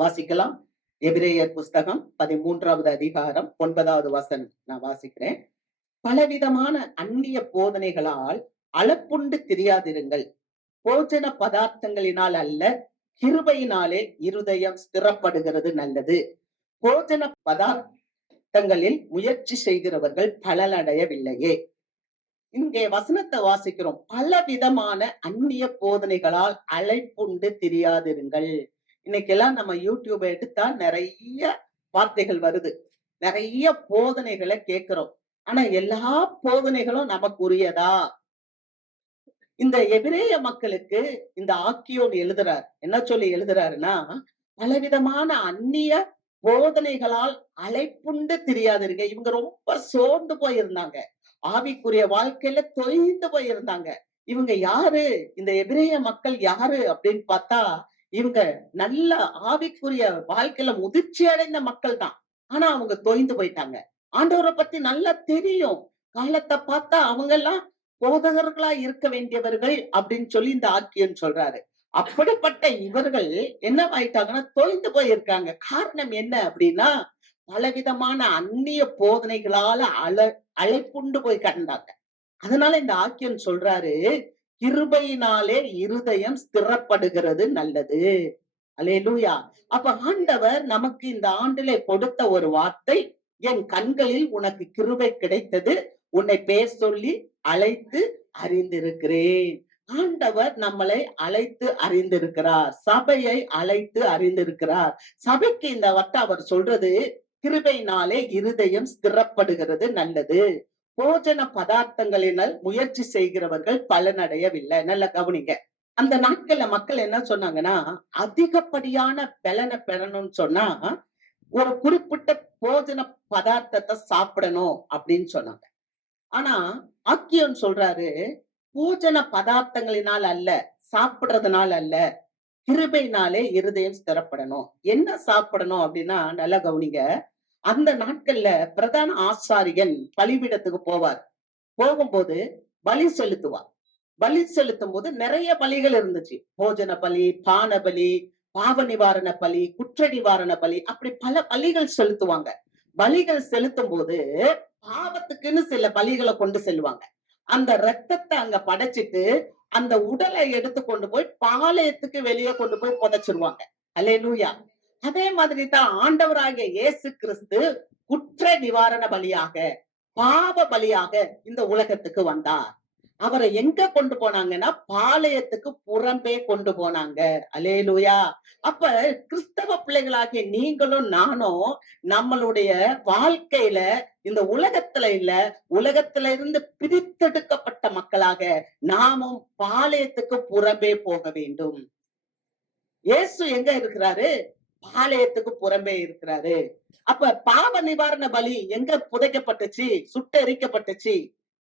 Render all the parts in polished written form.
வாசிக்கலாம். எபிரேயர் புஸ்தகம் 13வது அதிகாரம் 9வது வசனம் நான் வாசிக்கிறேன். பலவிதமான அந்நிய போதனைகளால் அளப்புண்டு திரியாதிருங்கள். போஜன பதார்த்தங்களினால் அல்ல, கிருபையினாலே இருதயம் ஸ்திரப்படுகிறது நல்லது. போஜன பதார்த்தங்களில் முயற்சி செய்கிறவர்கள் பலனடையவில்லையே. இங்கே வசனத்தை வாசிக்கிறோம். பல விதமான அந்நிய போதனைகளால் அழைப்புண்டு திரியாதிருங்கள். இன்னைக்கெல்லாம் நம்ம யூடியூப் எடுத்தா நிறைய வார்த்தைகள் வருது, நிறைய போதனைகளை கேட்கிறோம். ஆனா எல்லா போதனைகளும் நமக்கு உரியதா? இந்த எபிரேய மக்களுக்கு இந்த ஆக்கியோன் எழுதுறார். என்ன சொல்லி எழுதுறாருன்னா, பலவிதமான அந்நிய போதனைகளால் அழைப்புண்டு திரியாதிருங்க. இவங்க ரொம்ப சோர்ந்து போயிருந்தாங்க, ஆவிக்குரிய வாழ்க்கையில தொய்ந்து போயிருந்தாங்க. இவங்க யாரு? இந்த எபிரேய மக்கள் யாரு அப்படின்னு பார்த்தா, இவங்க நல்ல ஆவிக்குரிய வாழ்க்கையில முதிர்ச்சி அடைந்த மக்கள் தான். ஆனா அவங்க தொய்ந்து போயிட்டாங்க. ஆண்டவரை பத்தி நல்லா தெரியும். காலத்தை பார்த்தா அவங்க எல்லாம் போதகர்களா இருக்க வேண்டியவர்கள் அப்படின்னு சொல்லி இந்த ஆக்கியன் சொல்றாரு. அப்படிப்பட்ட இவர்கள் என்ன ஆயிட்டாங்கன்னா தொய்ந்து போயிருக்காங்க. காரணம் என்ன அப்படின்னா, பலவிதமான அந்நிய போதனைகளால அழைப்புண்டு போய் கடந்தாங்க. அதனால இந்த ஆக்கியன் சொல்றாரு, கிருபையினாலே இருதயம் ஸ்திரப்படுகிறது நல்லது. அல்லேலூயா. அப்ப ஆண்டவர் நமக்கு இந்த ஆண்டிலே கொடுத்த ஒரு வார்த்தை, என் கண்களில் உனக்கு கிருபை கிடைத்தது, உன்னை பேர் சொல்லி அழைத்து அறிந்திருக்கிறேன். ஆண்டவர் நம்மளை அழைத்து அறிந்திருக்கிறார், சபையை அழைத்து அறிந்திருக்கிறார். சபைக்கு இந்த வட்டம் அவர் சொல்றது, கிருபையினாலே இருதயம் ஸ்திரப்படுகிறது நல்லது. போஜன பதார்த்தங்களினால் முயற்சி செய்கிறவர்கள் பலனடையவில்லை. நல்ல கவனிங்க. அந்த நாட்கள்ல மக்கள் என்ன சொன்னாங்கன்னா, அதிகப்படியான பலனை பெறணும்னு சொன்னா ஒரு குறிப்பிட்ட போஜன பதார்த்தத்தை சாப்பிடணும் அப்படின்னு சொன்னாங்க. ஆனா ஆக்கியோன் சொல்றாரு, போஜன பதார்த்தங்களினால் அல்ல, சாப்பிடுறதுனால அல்ல, கிருபையினாலே இருதயம் ஸ்திரப்படணும். என்ன சாப்பிடணும் அப்படின்னா, நல்லா கவனிங்க. அந்த நாட்கள்ல பிரதான ஆசாரியன் பலிபீடத்துக்கு போவார். போகும்போது பலி செலுத்துவார். பலி செலுத்தும் போது நிறைய பலிகள் இருந்துச்சு. போஜன பலி, பான பலி, பாவ நிவாரண பலி, குற்ற நிவாரண பலி, அப்படி பல பலிகள் செலுத்துவாங்க. பலிகள் செலுத்தும் போது பாவத்துக்குன்னு சில பலிகளை கொண்டு செல்வாங்க. அந்த ரத்தத்தை அங்க படைச்சிட்டு அந்த உடலை எடுத்து கொண்டு போய் பாளையத்துக்கு வெளியே கொண்டு போய் புதைச்சிருவாங்க. அல்லேலூயா. அதே மாதிரி தான் ஆண்டவராகிய இயேசு கிறிஸ்து குற்ற நிவாரண பலியாக, பாவ பலியாக இந்த உலகத்துக்கு வந்தார். அவரை எங்க கொண்டு போனாங்கன்னா பாளையத்துக்கு புறம்பே கொண்டு போனாங்க. அல்லேலூயா. அப்ப கிறிஸ்தவ பிள்ளைகளாகிய நீங்களும் நானும் நம்மளுடைய வாழ்க்கையில இந்த உலகத்துல இல்ல, உலகத்துல இருந்து பிரித்தெடுக்கப்பட்ட மக்களாக நாமும் பாளையத்துக்கு புறம்பே போக வேண்டும். இயேசு எங்க இருக்கிறாரு? பாளையத்துக்கு புறம்பே இருக்கிறாரு. அப்ப பாவ நிவாரண பலி எங்க புதைக்கப்பட்டுச்சு? சுட்டெரிக்கப்பட்டுச்சு.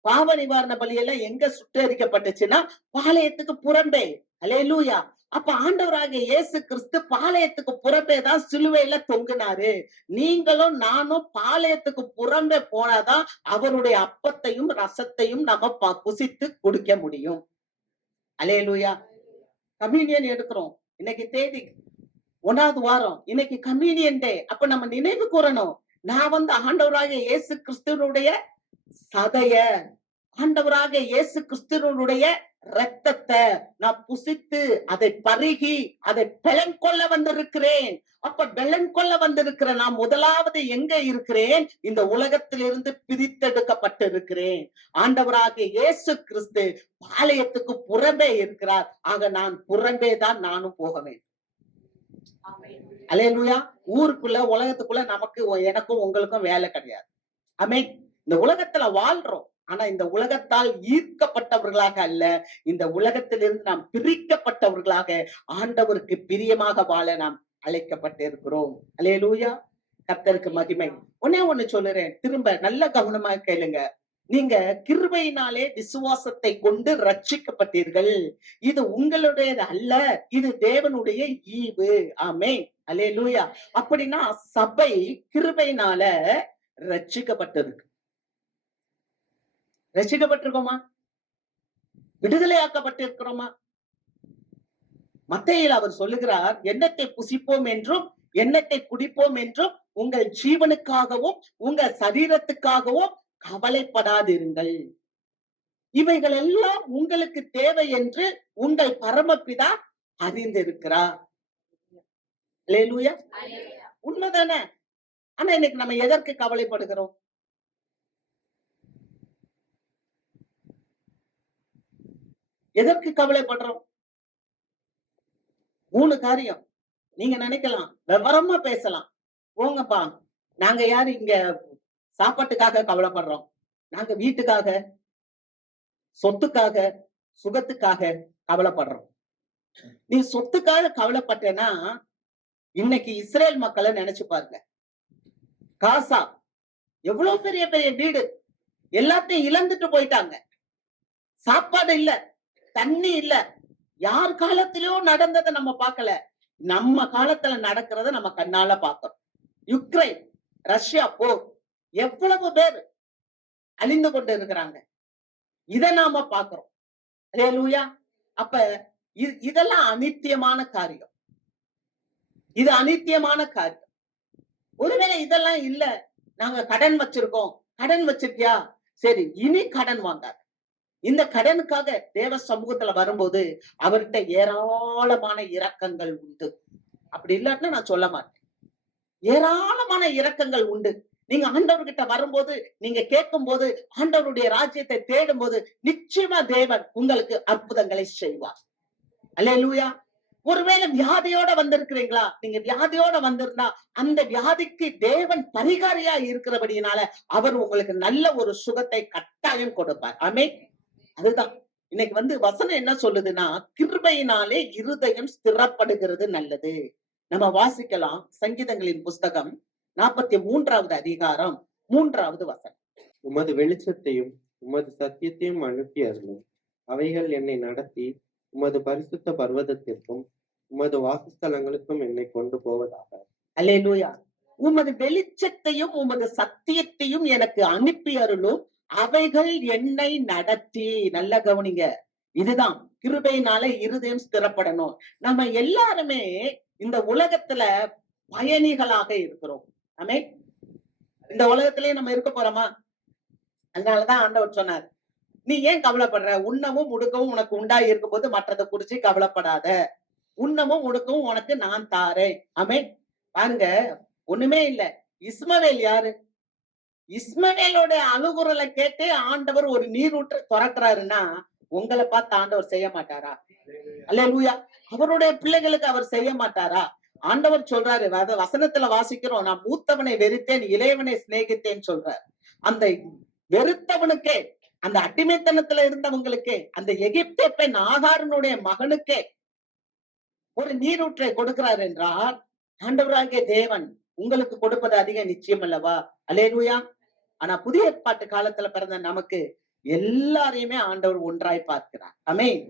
பாவ நிவாரண பலி எல்லாம் எங்க சுட்டெரிக்கப்பட்டுச்சுன்னா பாளையத்துக்கு புறம்பே. அல்லேலூயா. அப்ப ஆண்டவராகிய இயேசு கிறிஸ்து பாளையத்துக்கு புறம்பே தான் சிலுவையில தொங்குனாரு. நீங்களும் நானும் பாளையத்துக்கு புறம்பே போனாதான் அவருடைய அப்பத்தையும் ரசத்தையும் நம்ம புசித்து குடிக்க முடியும். அல்லேலூயா. கம்யூனியன் எடுக்கிறோம். இன்னைக்கு தேதி 1வது வாரம். இன்னைக்கு கம்யூனியன் டே. அப்ப நம்ம நினைவு கூறணும், நான் ஆண்டவராகிய இயேசு கிறிஸ்துவனுடைய சதைய, ஆண்டவராகிய இயேசு கிறிஸ்துவனுடைய ரத்தத்தை நான் புசித்து அதை பருகி அதை பலன் கொள்ள வந்திருக்கிறேன். அப்ப பலன் கொள்ள வந்திருக்கிற நான் முதலாவது எங்க இருக்கிறேன்? இந்த உலகத்திலிருந்து பிரித்தெடுக்கப்பட்டு இருக்கிறேன். ஆண்டவராகிய இயேசு கிறிஸ்து பாளையத்துக்கு புறம்பே இருக்கிறார். ஆக நான் புறம்பே தான் நானும் போக வேண்டும். அல்லேலூயா. ஊருக்குள்ள உலகத்துக்குள்ள நமக்கு எனக்கும் உங்களுக்கும் வேலை கிடையாது. ஆமென். இந்த உலகத்துல வாழ்றோம். ஆனா இந்த உலகத்தால் ஈர்க்கப்பட்டவர்களாக அல்ல, இந்த உலகத்திலிருந்து நாம் பிரிக்கப்பட்டவர்களாக ஆண்டவருக்கு பிரியமாக வாழ நாம் அழைக்கப்பட்டிருக்கிறோம். அல்லேலூயா. கர்த்தருக்கு மகிமை. ஒண்ணு சொல்லுறேன், திரும்ப நல்ல கவனமா கேளுங்க. நீங்க கிருபையினாலே விசுவாசத்தை கொண்டு ரட்சிக்கப்பட்டீர்கள். இது உங்களுடையது அல்ல, இது தேவனுடைய ஈவு. ஆமென். அல்லேலூயா. அப்படின்னா சபை கிருபையினால ரட்சிக்கப்பட்டிருக்கு. ரட்சிக்கப்பட்டிருக்கோமா? விடுதலையாக்கப்பட்டிருக்கிறோமா? மத்தேயுல அவர் சொல்லுகிறார், எண்ணத்தை புசிப்போம் என்றும் எண்ணத்தை குடிப்போம் என்றும் உங்கள் ஜீவனுக்காகவும் உங்கள் சரீரத்துக்காகவும் கவலைப்படாதிருங்கள். இவைகள் எல்லாம் உங்களுக்கு தேவை என்று உங்கள் பரமபிதா அறிந்திருக்கிறார். அல்லேலூயா. உண்மைதானே? ஆனா இன்னைக்கு நம்ம எதற்கு கவலைப்படுகிறோம்? எதற்கு கவலைப்படுறோம்? 3 காரியம். நீங்க நினைக்கலாம், விவரமா பேசலாம். போங்கப்பா, நாங்க யாரு இங்க சாப்பாட்டுக்காக கவலைப்படுறோம்? நாங்க வீட்டுக்காக, சொத்துக்காக, சுகத்துக்காக கவலைப்படுறோம். நீ சொத்துக்காக கவலைப்பட்டேன்னா இன்னைக்கு இஸ்ரேல் மக்களை நினைச்சு பாருங்க. காசா எவ்வளவு பெரிய பெரிய வீடு, எல்லாத்தையும் இழந்துட்டு போயிட்டாங்க. சாப்பாடு இல்ல, தண்ணி இல்ல. யார் காலத்திலயோ நடந்ததை நம்ம பார்க்கல, நம்ம காலத்துல நடக்கிறத நம்ம கண்ணால பார்க்கிறோம். யுக்ரைன் ரஷ்யா போர், எவ்வளவு பேர் அழிந்து கொண்டு இருக்கிறாங்க. இதை நாம பார்க்கிறோம். அல்லேலூயா. அப்ப இதெல்லாம் அநித்தியமான காரியம். இது அநித்தியமான காரியம். ஒருவேளை இதெல்லாம் இல்ல, நாங்க கடன் வச்சிருக்கோம். கடன் வச்சிருக்கியா? சரி, இனி கடன் வாங்காத. இந்த கடனுக்காக தேவ சமூகத்துல வரும்போது அவர்கிட்ட ஏராளமான இரக்கங்கள் உண்டு. அப்படி இல்லாட்டினா நான் சொல்ல மாட்டேன். ஏராளமான இரக்கங்கள் உண்டு. நீங்க ஆண்டவர்கிட்ட வரும்போது, நீங்க கேட்கும் போது, ஆண்டவருடைய ராஜ்யத்தை தேடும் போது நிச்சயமா தேவன் உங்களுக்கு அற்புதங்களை செய்வார். அல்லேலூயா. ஒருவேளை வியாதியோட வந்திருக்கிறீங்களா? நீங்க வியாதியோட வந்திருந்தா அந்த வியாதிக்கு தேவன் பரிகாரியா இருக்கிறபடியினால அவர் உங்களுக்கு நல்ல ஒரு சுகத்தை கட்டாயம் கொடுப்பார். ஆமென். அதுதான் இன்னைக்கு வசனம் என்ன சொல்லுதுன்னா, கிருபையினாலே இருதயம் ஸ்திரப்படுகிறது நல்லது. நம்ம வாசிக்கலாம் சங்கீதங்களின் புஸ்தகம் 43வது அதிகாரம் 3வது வசனம். உமது வெளிச்சத்தையும் உமது சத்தியத்தையும் அனுப்பி அருளும். அவைகள் என்னை நடத்தி உமது பரிசுத்த பர்வதத்திற்கும் உமது வாசஸ்தலங்களுக்கும் என்னை கொண்டு போவதாக. அல்லேலூயா. உமது வெளிச்சத்தையும் உமது சத்தியத்தையும் எனக்கு அனுப்பி அருளும். அவைகள் என்னை நடத்தி. நல்ல கவனிங்க. இதுதான் கிருபையினால இருதயம் ஸ்திரப்படணும். நம்ம எல்லாருமே இந்த உலகத்துல பயணிகளாக இருக்கிறோம். ஆமென். இந்த உலகத்திலேயே நம்ம இருக்க போறோமா? அதனாலதான் ஆண்டவர் சொன்னார், நீ ஏன் கவலைப்படுற? உண்ணவும் உடுக்கவும் உனக்கு உண்டாய் இருக்கும் போது மற்றதை குறிச்சு கவலைப்படாத. உண்ணவும் உடுக்கவும் உனக்கு நான் தாரேன். ஆமென். பாருங்க, ஒண்ணுமே இல்ல. இஸ்மவேல் யாரு? இஸ்மவேலோட அழுகுரலை கேட்டு ஆண்டவர் ஒரு நீரூற்றை திறக்கிறாருன்னா உங்களை பார்த்து ஆண்டவர் செய்ய மாட்டாரா? அல்லேலூயா. அவருடைய பிள்ளைகளுக்கு அவர் செய்ய மாட்டாரா? ஆண்டவர் சொல்றாரு, வசனத்துல வாசிக்கிறோம், நான் மூத்தவனை வெறுத்தேன், இளையவனை சிநேகித்தேன் சொல்றார். அந்த வெறுத்தவனுக்கே, அந்த அடிமைத்தனத்துல இருந்தவங்களுக்கே, அந்த எகிப்திய பெண் ஆகாரனுடைய மகனுக்கே ஒரு நீரூற்றை கொடுக்கிறார் என்றால் ஆண்டவராகிய தேவன் உங்களுக்கு கொடுப்பது அதிக நிச்சயம் அல்லவா? அல்லேலூயா. ஆனா புதிய ஏற்பாட்டு காலத்துல பிறந்த நமக்கு எல்லாரையுமே ஆண்டவர் ஒன்றாய் பார்க்கிறார். ஆமென்.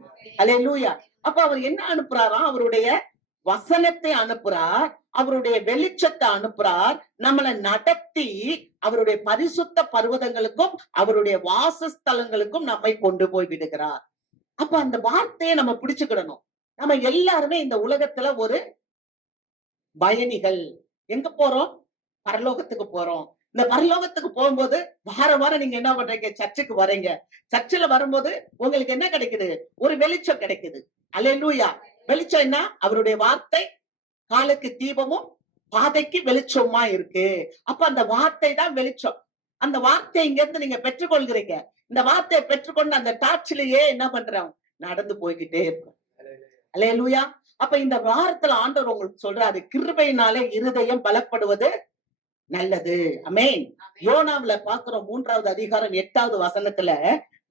அல்லேலூயா. அப்ப அவர் என்ன அனுப்புறாராம்? அவருடைய வசனத்தை அனுப்புறார், அவருடைய வெளிச்சத்தை அனுப்புறார், நம்மளை நடத்தி அவருடைய பரிசுத்த பர்வதங்களுக்கும் அவருடைய வாசஸ்தலங்களுக்கும் நம்மை கொண்டு போய் விடுகிறார். அப்ப அந்த வார்த்தையை நம்ம பிடிச்சுக்கிடணும். நம்ம எல்லாருமே இந்த உலகத்துல ஒரு பயணிகள். எங்க போறோம்? பரலோகத்துக்கு போறோம். இந்த பரலோகத்துக்கு போகும்போது வாரம் நீங்க என்ன பண்றீங்க? சர்ச்சுக்கு வரீங்க. சர்ச்சில் வரும்போது உங்களுக்கு என்ன கிடைக்குது? ஒரு வெளிச்சம் கிடைக்குது. அல்லேலூயா. வெளிச்சம் என்ன? அவருடைய வார்த்தை காலுக்கு தீபமும் பாதைக்கு வெளிச்சமா இருக்கு. அப்ப அந்த வார்த்தை தான் வெளிச்சம். அந்த வார்த்தை இங்க இருந்து நீங்க பெற்றுக்கொள்கிறீங்க. இந்த வார்த்தையை பெற்றுக்கொண்டு அந்த டார்ச்சிலேயே என்ன பண்றோம்? நடந்து போய்கிட்டே இருக்கும். அல்லேலூயா. அப்ப இந்த வாரத்துல ஆண்டவர் உங்களுக்கு சொல்றாரு, கிருபையினாலே இருதயம் பலப்படுவது நல்லது. ஆமென். யோனாவுல பாக்குறோம் 3வது அதிகாரம் 8வது வசனத்துல,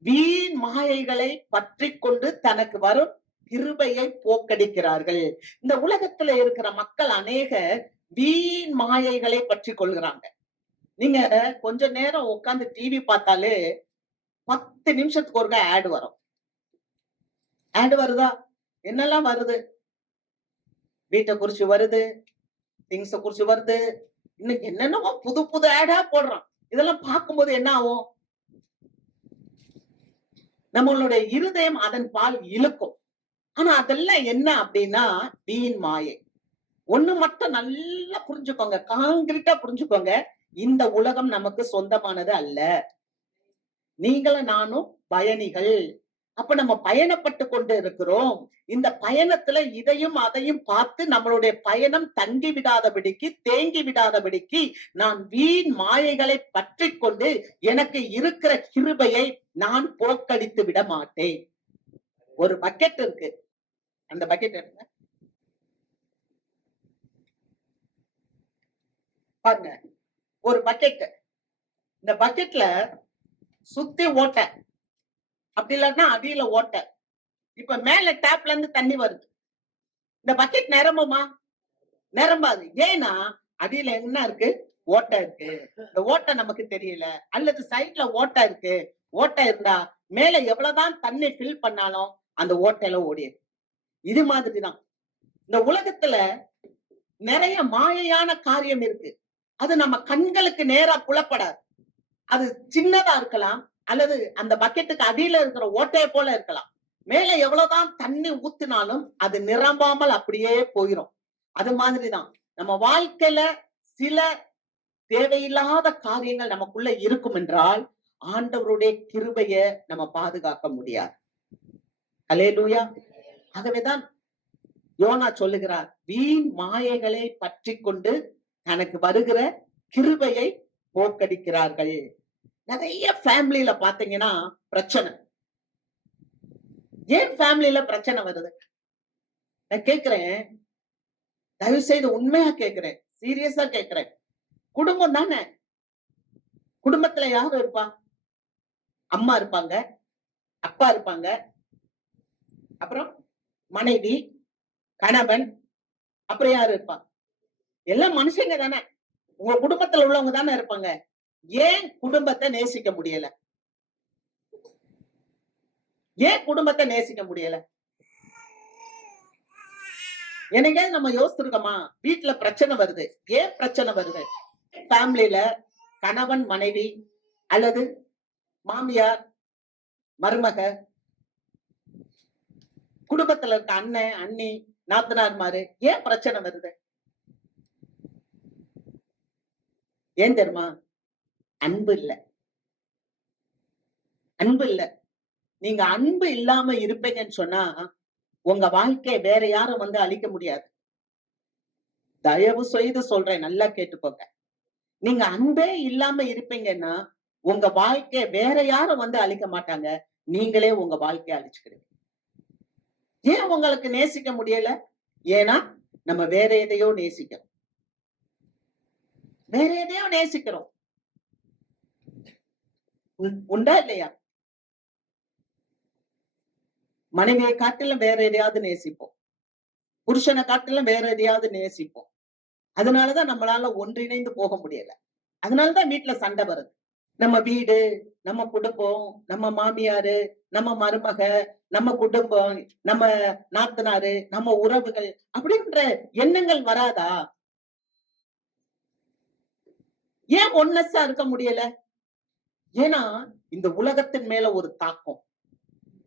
வீண் மாயைகளை பற்றி கொண்டு தனக்கு வரும் கிருபையை போக்கடிக்கிறார்கள். இந்த உலகத்துல இருக்கிற மக்கள் அநேக வீண் மாயைகளை பற்றி கொள்கிறாங்க. நீங்க கொஞ்ச நேரம் உட்கார்ந்து டிவி பார்த்தாலே 10 நிமிஷத்துக்கு ஒருக்கா ஆட் வரும். ஆட் வருதா? என்னெல்லாம் வருது? வீட்டை குறிச்சு வருது, திங்ஸ குறிச்சு வருது, இன்னைக்கு என்னென்னமோ புது புது ஆடா போடுறான். இதெல்லாம் பார்க்கும்போது என்ன ஆகும்? நம்மளுடைய இருதயம் அதன் பால் இழுக்கும். ஆனா அதெல்லாம் என்ன அப்படின்னா வீண் மாயை. ஒண்ணு மட்டும் நல்லா புரிஞ்சுக்கோங்க, காங்கிரீட்டா புரிஞ்சுக்கோங்க. இந்த உலகம் நமக்கு சொந்தமானது அல்ல. நீங்களும் நானும் பயணிகள். அப்ப நம்ம பயணப்பட்டு கொண்டு இருக்கிறோம். இந்த பயணத்துல இதையும் அதையும் பார்த்து நம்மளுடைய பயணம் தங்கி விடாதபடிக்கு, தேங்கி விடாதபடிக்கு, நான் வீண் மாயைகளை பற்றிக் கொண்டு எனக்கு இருக்கிற கிருபையை நான் போக்கடித்து விட மாட்டேன். ஒரு பக்கெட் இருக்கு. அந்த பக்கெட் எடுங்க. பாருங்க. ஒரு பக்கெட். இந்த பக்கெட்ல சுத்தி ஓட்டை. அப்படி இல்லாட்டினா அடியில ஓட்டை. இப்ப மேல டேப்ல இருந்து தண்ணி வருது. இந்த பக்கெட் நிரம்புமா? நிரம்பாது. ஏன்னா அடியில என்ன இருக்கு? ஓட்டை இருக்கு. இந்த ஓட்டை நமக்கு தெரியல. அல்லது சைட்ல ஓட்டை இருக்கு. ஓட்டை இருந்தா மேல எவ்வளவுதான் தண்ணி ஃபில் பண்ணாலும் அந்த ஓட்டையில ஓடிடும். இது மாதிரிதான் இந்த உலகத்துல நிறைய மாயையான காரியம் இருக்கு. அது நம்ம கண்களுக்கு நேரா புலப்படாது. அது சின்னதா இருக்கலாம், அல்லது அந்த பக்கெட்டுக்கு அடியில இருக்கிற ஓட்டையை போல இருக்கலாம். மேல எவ்வளவுதான் தண்ணி ஊத்தினாலும் அது நிரம்பாமல் அப்படியே போயிரும். அது மாதிரிதான் நம்ம வாழ்க்கையில சில தேவையில்லாத காரியங்கள் நமக்குள்ள இருக்கும் என்றால் ஆண்டவருடைய கிருபைய நம்ம பாதுகாக்க முடியாது. அல்லேலூயா. ஆகவேதான் யோனா சொல்லுகிறார், வீண் மாயைகளை பற்றி கொண்டு தனக்கு வருகிற கிருபையை போக்கடிக்கிறார்கள். நிறைய ஃபேமிலியில பாத்தீங்கன்னா பிரச்சனை. ஏன் ஃபேமிலியில பிரச்சனை வருது? நான் கேக்குறேன், தயவு செய்து உண்மையா கேக்குறேன், சீரியஸா கேக்குறேன். குடும்பம் தானே. குடும்பத்துல யாரு இருப்பா? அம்மா இருப்பாங்க, அப்பா இருப்பாங்க, அப்புறம் மனைவி, கணவன், அப்புறம் யாரு இருப்பா? எல்லாம் மனுஷங்க தானே. உங்க குடும்பத்துல உள்ளவங்க தானே இருப்பாங்க. ஏன் குடும்பத்தை நேசிக்க முடியல? ஏன் குடும்பத்தை நேசிக்க முடியல? என்னைக்காவது நம்ம யோசிச்சிருக்கோமா? வீட்டுல பிரச்சனை வருது. ஏன் பிரச்சனை வருது? ஃபேமிலியில கணவன் மனைவி அல்லது மாமியார் மருமக, குடும்பத்துல இருக்க அண்ணன் அண்ணி நாத்தனார்மாரு, ஏன் பிரச்சனை வருது? ஏன் தெரியுமா? அன்பு இல்ல. அன்பு இல்ல. நீங்க அன்பு இல்லாம இருப்பீங்கன்னு சொன்னா உங்க வாழ்க்கையை வேற யாரும் வந்து அழிக்க முடியாது. தயவு செய்து சொல்றேன், நல்லா கேட்டுக்கோங்க. நீங்க அன்பே இல்லாம இருப்பீங்கன்னா உங்க வாழ்க்கைய வேற யாரும் வந்து அழிக்க மாட்டாங்க. நீங்களே உங்க வாழ்க்கைய அழிச்சுக்கிறீங்க. ஏன் உங்களுக்கு நேசிக்க முடியல? ஏன்னா நம்ம வேற எதையோ நேசிக்கிறோம். வேற எதையோ நேசிக்கிறோம். உண்டா இல்லையா? மனைவியை காட்டிலும் வேற எதையாவது நேசிப்போம். புருஷனை காட்டிலும் வேற எதையாவது நேசிப்போம். அதனாலதான் நம்மளால ஒன்றிணைந்து போக முடியல. அதனாலதான் வீட்டுல சண்டை வருது. நம்ம வீடு, நம்ம குடும்பம், நம்ம மாமியாரு, நம்ம மருமக, நம்ம குடும்பம், நம்ம நாத்தனாரு, நம்ம உறவுகள் அப்படின்ற எண்ணங்கள் வராதா? ஏன் ஒன்னஸா இருக்க முடியல? ஏன்னா இந்த உலகத்தின் மேல ஒரு தாக்கம்,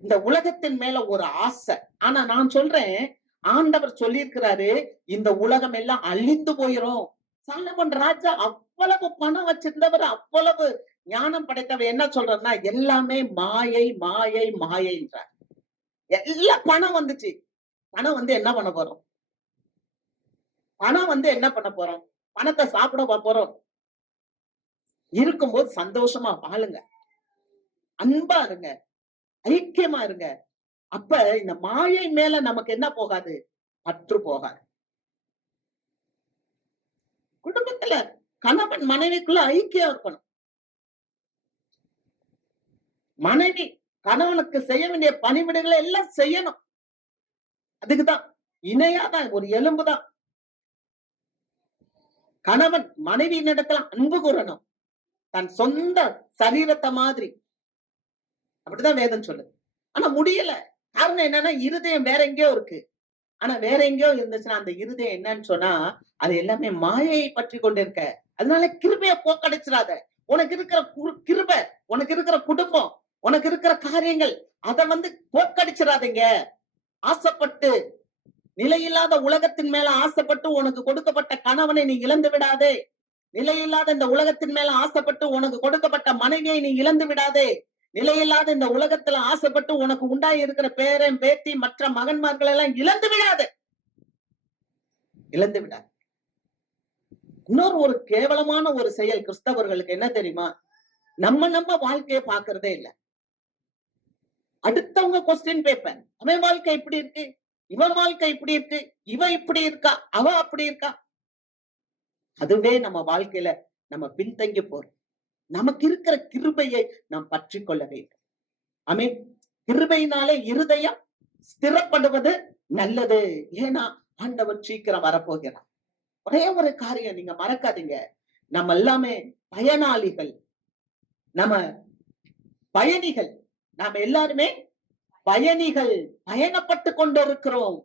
இந்த உலகத்தின் மேல ஒரு ஆசை. ஆனா நான் சொல்றேன், ஆண்டவர் சொல்லியிருக்கிறாரு, இந்த உலகம் எல்லாம் அழிந்து போயிரும். சாலமன் ராஜா அவ்வளவு பணம் வச்சிருந்தவர், அவ்வளவு ஞானம் படைத்தவர். என்ன சொல்றதுன்னா, எல்லாமே மாயை மாயை மாயைன்றார். எல்லா பணம் வந்துச்சு. பணம் வந்து என்ன பண்ண போறோம்? பணம் வந்து என்ன பண்ண போறோம்? பணத்தை சாப்பிட போறோம். இருக்கும்போது சந்தோஷமா வாழுங்க, அன்பா இருங்க, ஐக்கியமா இருங்க. அப்ப இந்த மாயை மேல நமக்கு என்ன போகாது? பற்று போகாது. குடும்பத்துல கணவன் மனைவிக்குள்ள ஐக்கியம் இருக்கணும். மனைவி கணவனுக்கு செய்ய வேண்டிய பணிவிடைகளை எல்லாம் செய்யணும். அதுக்குதான் இணையாதான், ஒரு எலும்புதான். கணவன் மனைவியின் இடத்துல அன்பு கூறணும், தன் சொந்த சரீரத்தை மாதிரி. அப்படிதான் வேதம் சொல்லுது. ஆனா முடியல. காரணம் என்னன்னா, இருதயம் வேற எங்கேயோ இருக்கு. ஆனா வேற எங்கேயோ இருந்துச்சுன்னா அந்த இருதயம் என்னன்னு சொன்னா, அது எல்லாமே மாயையை பற்றி கொண்டிருக்க. அதனால கிருபைய போக்கடிச்சிடாத. உனக்கு இருக்கிற கிருபை, உனக்கு இருக்கிற குடும்பம், உனக்கு இருக்கிற காரியங்கள், அத வந்து போக்கடிச்சிடாதீங்க. ஆசைப்பட்டு நிலையில்லாத உலகத்தின் மேல ஆசைப்பட்டு உனக்கு கொடுக்கப்பட்ட கணவனை நீ இழந்து விடாதே. நிலையில்லாத இந்த உலகத்தின் மேல ஆசைப்பட்டு உனக்கு கொடுக்கப்பட்ட மனைவியை நீ இழந்து விடாதே. நிலையில்லாத இந்த உலகத்துல ஆசைப்பட்டு உனக்கு உண்டாய் இருக்கிற பேரன் பேத்தி மற்ற மகன்மார்கள் எல்லாம் இழந்து விடாதே. இழந்து விடாது. இன்னொரு ஒரு கேவலமான ஒரு செயல் கிறிஸ்தவர்களுக்கு என்ன தெரியுமா? நம்ம வாழ்க்கையை பாக்குறதே இல்ல. அடுத்தவங்க கொஸ்டின் பேப்பர். அவன் வாழ்க்கை இப்படி இருக்கு, இவன் வாழ்க்கை இப்படி இருக்கு, இவ இப்படி இருக்கா, அவ அப்படி இருக்கா. அதுவே நம்ம வாழ்க்கையில நம்ம பின்தங்கி போறோம். நமக்கு இருக்கிற கிருபையை நாம் பற்றி கொள்ள வேண்டும். ஆமென். கிருபையினாலே இருதயம் ஸ்திரப்படுவது நல்லது. ஏன்னா ஆண்டவர் சீக்கிரம் வரப்போகிறார். ஒரே ஒரு காரியம் நீங்க மறக்காதீங்க. நம்ம எல்லாமே பயனாளிகள், நம்ம பயணிகள். நாம எல்லாருமே பயணிகள், பயணப்பட்டு கொண்டிருக்கிறோம்.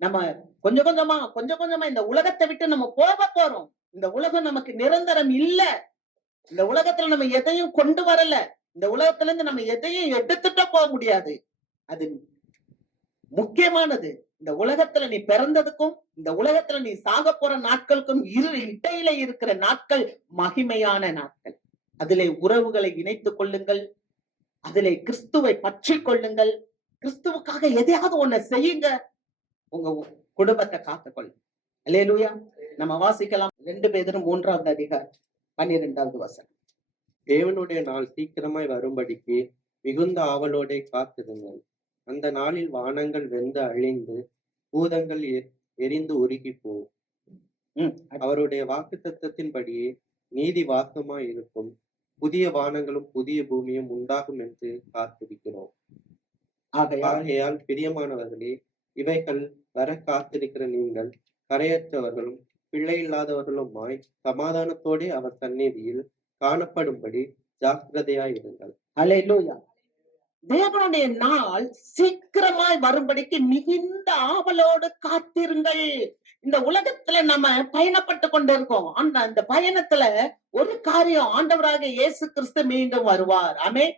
நம்ம கொஞ்சம் கொஞ்சமா இந்த உலகத்தை விட்டு நம்ம போக போறோம். இந்த உலகம் நமக்கு நிரந்தரம் இல்ல. இந்த உலகத்துல நம்ம எதையும் கொண்டு வரல. இந்த உலகத்துல இருந்து நம்ம எதையும் எடுத்துட்டு போக முடியாது. அது முக்கியமானது. இந்த உலகத்துல நீ பிறந்ததுக்கும் இந்த உலகத்துல நீ சாக போற நாட்களுக்கும் இடையில இருக்கிற நாட்கள் மகிமையான நாட்கள். அதிலே உறவுகளை இணைத்துக் கொள்ளுங்கள். அதிலே கிறிஸ்துவை பற்றி கொள்ளுங்கள். கிறிஸ்துவுக்காக எதையாவது ஒண்ணு செய்யுங்க. உங்க குடும்பத்தை காத்துக்கொள்ளுங்க. அல்லேலூயா. நம்ம வாசிக்கலாம் 2 பேதுரு 3வது அதிகாரம் 12வது வசனம். தேவனுடைய நாள் சீக்கிரமாய் வரும்படிக்கு மிகுந்த ஆவலோடே காத்திருங்கள். அந்த நாளில் வானங்கள் வெந்து அழிந்து பூதங்கள் எரிந்து உருகி போகும். அவருடைய வாக்குத்தத்தத்தின்படியே நீதி வாசமாய் இருக்கும். புதிய வானங்களும் புதிய பூமியும் உண்டாகும் என்று காத்திருக்கிறோம். ஆகையால் பிரியமானவர்களே, இவைகள் வர காத்திருக்கிற நீங்கள் கரையற்றவர்களும் பிள்ளை இல்லாதவர்களுமாய் சமாதானத்தோடே அவர் சந்நிதியில் காணப்படும்படி ஜாக்கிரதையாயிருங்கள். அல்லேலூயா. தேவனுடைய நாள் சீக்கிரமாய் வரும்படிக்கு மிகுந்த ஆவலோடு காத்திருங்கள். இந்த உலகத்துல நம்ம பயணப்பட்டு கொண்டிருக்கோம். ஆனா அந்த பயணத்துல ஒரு காரியம், ஆண்டவராக இயேசு கிறிஸ்து மீண்டும் வருவார். ஆமென்.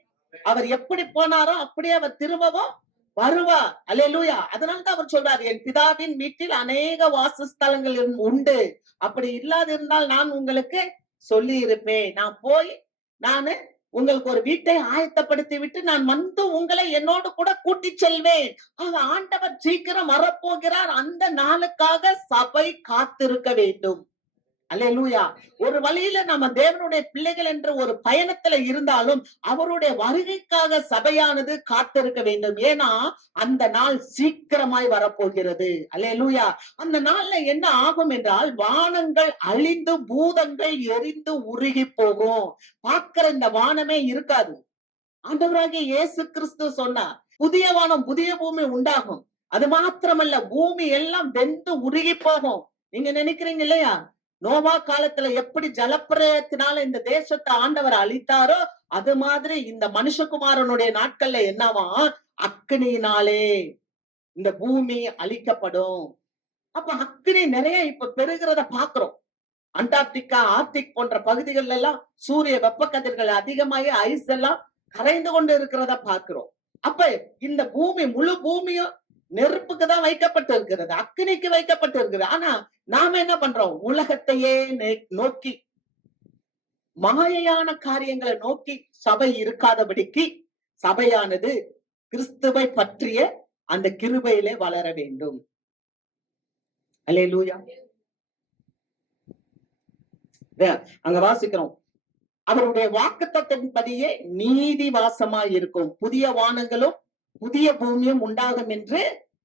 அவர் எப்படி போனாரோ அப்படியே அவர் திரும்பவும் வருவார். அல்லேலூயா. அதனால்தான் அவர் சொல்றார், என் பிதாவின் வீட்டில் அநேக வாசஸ்தலங்கள் உண்டு. அப்படி இல்லாதிருந்தால் நான் உங்களுக்கு சொல்லி இருப்பேன். நான் போய் நானு உங்களுக்கு ஒரு வீட்டை ஆயத்தப்படுத்தி விட்டு நான் வந்து உங்களை என்னோடு கூட கூட்டி செல்வேன். ஆண்டவர் சீக்கிரம் வரப்போகிறார். அந்த நாளுக்காக சபை காத்திருக்க வேண்டும். அல்லேலூயா. ஒரு வழியில நம்ம தேவனுடைய பிள்ளைகள் என்ற ஒரு பயணத்துல இருந்தாலும் அவருடைய வருகைக்காக சபையானது காத்திருக்க வேண்டும். ஏன்னா அந்த நாள் சீக்கிரமாய் வரப்போகிறது. அல்லேலூயா. அந்த நாள்ல என்ன ஆகும் என்றால் வானங்கள் அழிந்து பூதங்கள் எரிந்து உருகி போகும். பார்க்கிற இந்த வானமே இருக்காது. ஆண்டவராகிய இயேசு கிறிஸ்து சொன்னார், புதிய வானம் புதிய பூமி உண்டாகும். அது மாத்திரமல்ல, பூமி எல்லாம் வெந்து உருகி போகும். நீங்க நினைக்கிறீங்க இல்லையா, நோவா காலத்துல எப்படி ஜலப்பிரயத்தினால இந்த தேசத்தை ஆண்டவர் அழித்தாரோ அது மாதிரி இந்த மனுஷகுமாரனுடைய நாட்கள்ல என்னவா, அக்கினியினாலே இந்த பூமி அழிக்கப்படும். அப்ப அக்கினி நிறைய இப்ப பெருகிறத பாக்குறோம். அண்டார்டிகா, ஆர்டிக் போன்ற பகுதிகள் எல்லாம் சூரிய வெப்ப கதிர்கள் அதிகமாகி ஐஸ் எல்லாம் கரைந்து கொண்டு இருக்கிறத பார்க்கிறோம். அப்ப இந்த பூமி முழு பூமியும் நெருப்புக்கு தான் வைக்கப்பட்டு இருக்கிறது, அக்கினிக்கு வைக்கப்பட்டு இருக்கிறது. ஆனா நாம என்ன பண்றோம்? உலகத்தையே நோக்கி, மாயையான காரியங்களை நோக்கி சபை இருக்காதபடிக்கு சபையானது கிறிஸ்துவை பற்றிய அந்த கிருபையிலே வளர வேண்டும். அல்லேலூயா. அங்க வாசிக்கிறோம், அவருடைய வாக்குத்தத்தின்படியே நீதி வாசமாய் இருக்கும். புதிய வானங்களும் புதிய பூமியும் உண்டாகும் என்று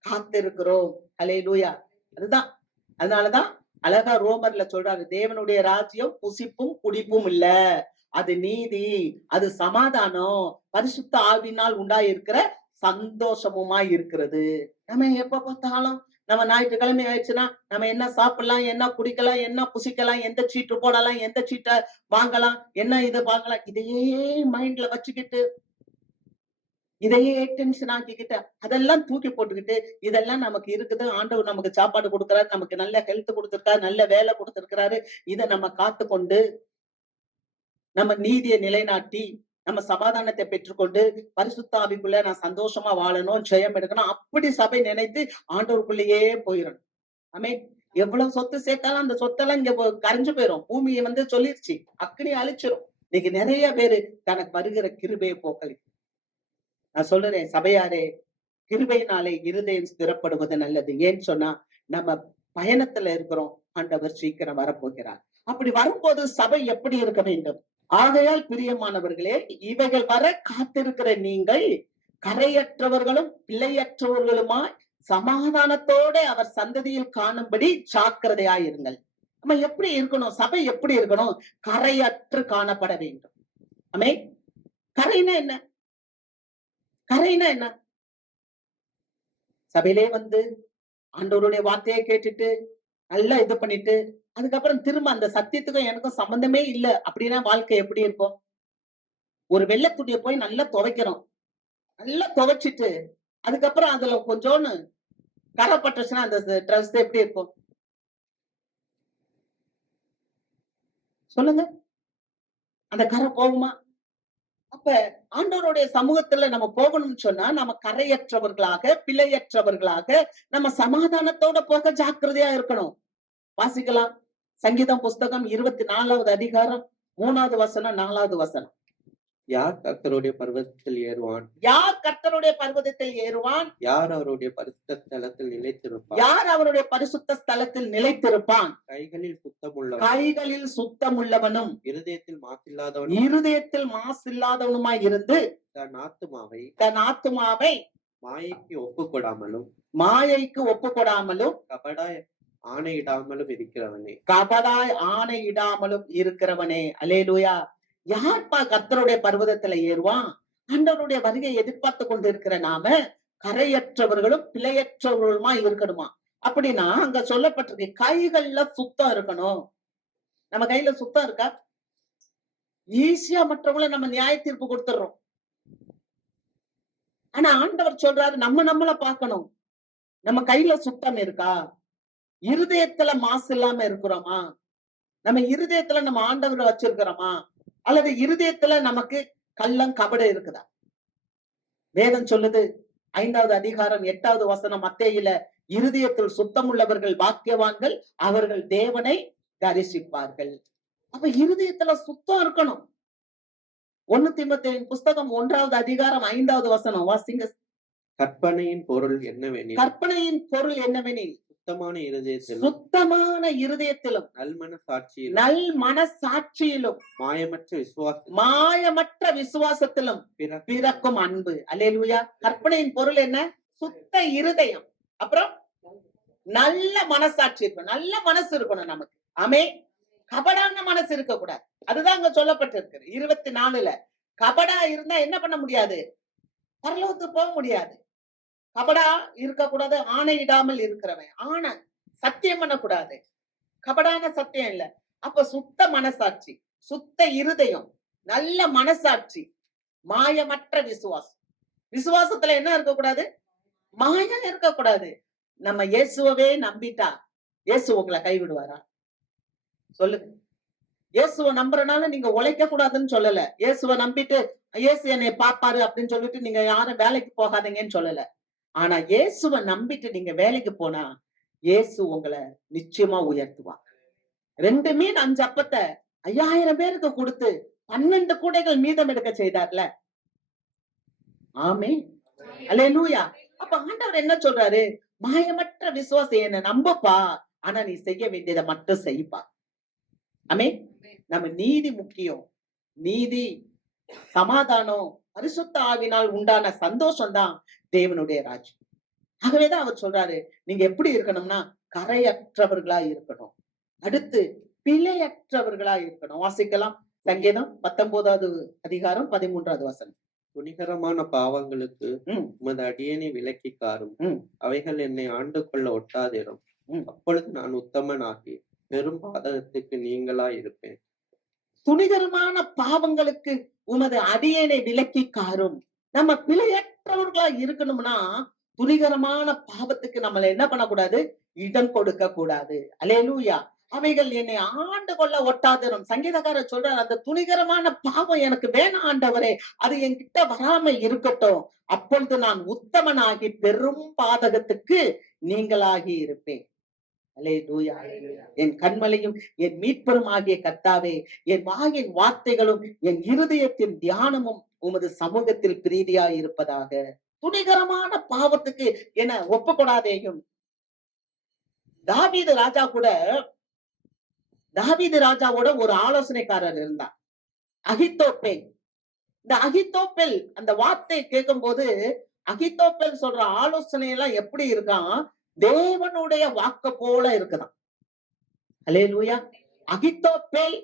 காத்திருக்கிறோம். அல்லேலூயா. அதுதான், அதனாலதான் அழகா ரோமர்ல சொல்றாரு, தேவனுடைய ராஜ்யம் புசிப்பும் குடிப்பும் இல்ல, அது நீதி, அது சமாதானம், பரிசுத்த ஆவியினால் உண்டாயிருக்கிற சந்தோஷமுமாய் இருக்கிறது. நம்ம எப்ப பார்த்தாலும் நம்ம ஞாயிற்றுக்கிழமை ஆயிடுச்சுன்னா நம்ம என்ன சாப்பிடலாம், என்ன குடிக்கலாம், என்ன புசிக்கலாம், எந்த சீட்டு போடலாம், எந்த சீட்டை வாங்கலாம், என்ன இது வாங்கலாம், இதையே மைண்ட்ல வச்சுக்கிட்டு இதையே டென்ஷன் ஆக்கிக்கிட்டு அதெல்லாம் தூக்கி போட்டுக்கிட்டு இதெல்லாம் நமக்கு இருக்குது, ஆண்டவர் நமக்கு சாப்பாடு கொடுக்கிறாரு, நமக்கு நல்ல ஹெல்த் கொடுத்திருக்காரு, நல்ல வேலை கொடுத்திருக்கிறாரு, இதை நம்ம காத்து கொண்டு நம்ம நீதியை நிலைநாட்டி நம்ம சமாதானத்தை பெற்றுக்கொண்டு பரிசுத்த ஆவிக்குள்ள நான் சந்தோஷமா வாழணும், ஜெயம் எடுக்கணும், அப்படி சபை நினைத்து ஆண்டவருக்குள்ளேயே போயிடணும். ஆமென். எவ்வளவு சொத்து சேர்த்தாலும் அந்த சொத்தெல்லாம் இங்க கரைஞ்சு போயிரும். பூமியை சொல்லிருச்சு, அக்கினி அழிச்சிரும். இன்னைக்கு நிறைய பேரு தனக்கு வருகிற கிருபையை போக்கலி. நான் சொல்றேன் சபையாரே, கிருபையினாலே இருதயம் ஸ்திரப்படுவது நல்லது. ஏன்னு சொன்னா நம்ம பயணத்துல இருக்கிறோம், ஆண்டவர் சீக்கிரம் வரப்போகிறார். அப்படி வரும்போது சபை எப்படி இருக்க வேண்டும்? ஆகையால் பிரியமானவர்களே, இவைகள் வர காத்திருக்கிற நீங்கள் கரையற்றவர்களும் பிழையற்றவர்களுமாய் சமாதானத்தோட அவர் சந்ததியில் காணும்படி ஜாக்கிரதையாயிருங்கள். நம்ம எப்படி இருக்கணும்? சபை எப்படி இருக்கணும்? கரையற்று காணப்பட வேண்டும். ஆமே. கரைனா என்ன? கரைனா என்ன? சபையிலே ஆண்டவருடைய வார்த்தையை கேட்டுட்டு நல்லா இது பண்ணிட்டு அதுக்கப்புறம் திரும்ப அந்த சத்தியத்துக்கும் எனக்கும் சம்பந்தமே இல்ல அப்படின்னா வாழ்க்கை எப்படி இருக்கும்? ஒரு வெள்ளை துணியை போய் நல்லா துவைக்கிறோம், நல்லா துவைச்சிட்டு அதுக்கப்புறம் அதுல கொஞ்சோன்னு கரை பட்டுச்சுன்னா அந்த ட்ரெஸ் எப்படி இருக்கும் சொல்லுங்க? அந்த கரை போகுமா? அப்ப ஆண்டவருடைய சமூகத்துல நம்ம போகணும்னு சொன்னா நம்ம கரையற்றவர்களாக பிழையற்றவர்களாக நம்ம சமாதானத்தோட போக ஜாக்கிரதையா இருக்கணும். வாசிக்கலாம். சங்கீதம் புஸ்தகம் 24வது அதிகாரம் 3வது வசனம் 4வது வசனம். யார் கர்த்தருடைய பர்வதத்தில் ஏறுவான்? யார் கர்த்தருடைய பர்வதத்தில் ஏறுவான்? யார் அவருடைய பரிசுத்த ஸ்தலத்தில் நிலைத்திருப்பான்? யார் அவருடைய பரிசுத்த ஸ்தலத்தில் நிலைத்திருப்பான்? கைகளில் சுத்தமுள்ளவன், கைகளில் சுத்தமுள்ளவனும் இருதயத்தில் மாசில்லாதவனும், இருதயத்தில் மாசில்லாதவனுமாய் இருந்து தன் ஆத்துமாவை மாயைக்கு ஒப்பு கொடாமலும் கபடாய் ஆணையிடாமலும் இருக்கிறவனே. அல்லேலூயா. யார்ப்பா கர்த்தருடைய பர்வதத்துல ஏறுவான்? ஆண்டவருடைய வருகையை எதிர்பார்த்து கொண்டு இருக்கிற நாம கரையற்றவர்களும் பிழையற்றவர்களுமா இருக்கணுமா? அப்படின்னா அங்க சொல்லப்பட்டிருக்கு கைகள்ல சுத்தம் இருக்கணும். நம்ம கையில சுத்தம் இருக்கா? ஈஸியா மற்றவங்கள நம்ம நியாய தீர்ப்பு கொடுத்துடுறோம். ஆனா ஆண்டவர் சொல்றாரு நம்மள பார்க்கணும். நம்ம கையில சுத்தம் இருக்கா? இருதயத்துல மாசு இல்லாம இருக்கிறோமா? நம்ம இருதயத்துல நம்ம ஆண்டவரை வச்சிருக்கிறோமா? அல்லது இருதயத்துல நமக்கு கள்ளம் கபடு இருக்குதா? வேதம் சொல்லுது 5வது அதிகாரம் 8வது வசனம் மத்தேயுல, இருதயத்தில் சுத்தமுள்ளவர்கள் பாக்கியவான்கள், அவர்கள் தேவனை தரிசிப்பார்கள். அப்ப இருதயத்துல சுத்தம் இருக்கணும். 1 தீமோத்தேயுவின் புஸ்தகம் 1வது அதிகாரம் 5வது வசனம் வாசிங்க. கற்பனையின் பொருள் என்னவெனில் சுத்தமான இருதயத்திலும் நல் மனசாட்சியிலும் மாயமற்ற விசுவாசத்திலும் பிறக்கும் அன்பு. அல்லேலூயா. கற்பனையின் பொருள் என்ன? சுத்த இருதயம், அப்புறம் நல்ல மனசாட்சி இருக்கணும், நல்ல மனசு இருக்கணும் நமக்கு. ஆமே. கபடான மனசு இருக்க கூடாது. அதுதான் அங்க சொல்லப்பட்டிருக்கு 24ல. கபடா இருந்தா என்ன பண்ண முடியாது? பரலோகத்துக்கு போக முடியாது. கபடா இருக்கக்கூடாது. ஆணையிடாமல் இருக்கிறவன் ஆணை சத்தியம் பண்ணக்கூடாது. கபடான சத்தியம் இல்ல. அப்ப சுத்த மனசாட்சி, சுத்த இருதயம், நல்ல மனசாட்சி, மாயமற்ற விசுவாசம். விசுவாசத்துல என்ன இருக்கக்கூடாது? மாயம் இருக்கக்கூடாது. நம்ம இயேசுவே நம்பிட்டா இயேசு உங்களை கைவிடுவாரா? சொல்லுங்க. இயேசுவை நம்புறனால நீங்க உழைக்க கூடாதுன்னு சொல்லல. இயேசுவை நம்பிட்டு இயேசு என்னை பாப்பாரு அப்படின்னு சொல்லிட்டு நீங்க யாரும் வேலைக்கு போகாதீங்கன்னு சொல்லல. ஆனா இயேசுவை நம்பிட்டு நீங்க வேலைக்கு போனா இயேசு உங்களை நிச்சயமா உயர்த்துவார். 2 மீன் 5 அப்பத்தை 5000 பேருக்கு கொடுத்து 12 கூடைகள் மீதம் எடுக்க செய்தார்ல. ஆமே. அல்லேலூயா. அப்ப ஆண்டவர் என்ன சொல்றாரு? மாயமற்ற விசுவாசம் என்ன நம்பப்பா, ஆனா நீ செய்ய வேண்டியதை மட்டும் செய்ப்பா. ஆமே. நம்ம நீதி முக்கியம். நீதி, சமாதானம், பரிசுத்த ஆவினால் உண்டான சந்தோஷம் தான் தேவனுடைய ராஜ்யம். ஆகவேதான் அவர் சொல்றாரு நீங்க எப்படி இருக்கணும்னா கரையற்றவர்களா இருக்கணும். அடுத்து பிழையற்றவர்களா இருக்கணும். வாசிக்கலாம். சங்கீதம் 19வது அதிகாரம் 13வது வசனம். துணிகரமான பாவங்களுக்கு உமது அடியேனை விலக்கி காரும். அவைகள் என்னை ஆண்டு கொள்ள ஒட்டாதிரும். அப்பொழுது நான் உத்தமனாகி பெரும் பாதகத்துக்கு நீங்களா இருப்பேன். துணிகரமான பாவங்களுக்கு உமது அடியேனை விலக்கி காரும். நம்ம பிழையற்றவர்களா இருக்கணும்னா துணிகரமான பாவத்துக்கு நம்மள என்ன பண்ணக்கூடாது? இடம் கொடுக்க கூடாது. அல்லேலூயா. அவைகள் என்னை ஆண்டு கொள்ள ஒட்டாதிரும். சங்கீதக்காரர் சொல்றார், அந்த துணிகரமான பாவம் எனக்கு வேணாம் ஆண்டவரே, அது என்கிட்ட வராம இருக்கட்டும். அப்பொழுது நான் உத்தமனாகி பெரும் பாதகத்துக்கு நீங்களாகி இருப்பேன். அல்லேலூயா. என் கண்மலையும் என் மீட்பரும் ஆகிய கர்த்தாவே, என் வாயின் வார்த்தைகளும் என் இருதயத்தின் தியானமும் உமது சமூகத்தில் பிரீதியாய் இருப்பதாக. துணிகரமான பாவத்துக்கு என ஒப்புக்கொடாதேயும். தாவீது ராஜா கூட தாவீது ராஜாவோட ஒரு ஆலோசனைக்காரர் இருந்தார், அகித்தோப்பேல். இந்த அகித்தோப்பேல் அந்த வார்த்தையை கேட்கும் போது, அகித்தோப்பேல் சொல்ற ஆலோசனை எல்லாம் எப்படி இருக்கான், தேவனுடைய வாக்க போல இருக்குதாம். அல்லேலூயா. அகித்தோப்பேல்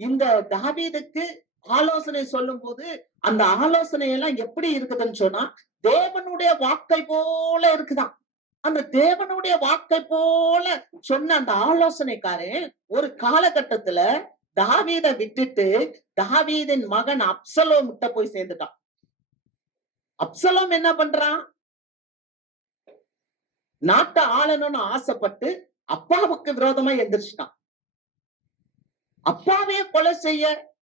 இந்த தாவீதுக்கு ஆலோசனை சொல்லும் போது, அந்த ஆலோசனை எல்லாம் எப்படி இருக்குதுன்னு சொன்னா, தேவனுடைய வாக்கை போல இருக்குதாம். அந்த தேவனுடைய வாக்கை போல சொன்ன அந்த ஆலோசனைக்காரன் ஒரு காலகட்டத்துல தாவீதை விட்டுட்டு தாவீதின் மகன் அப்சலோம் கிட்ட போய் சேர்ந்துட்டான். அப்சலோம் என்ன பண்றான், நாட்டை ஆளணும்னு ஆசைப்பட்டு அப்பாவுக்கு விரோதமா எந்திரிச்சிட்டான். அப்பாவையே கொலை செய்ய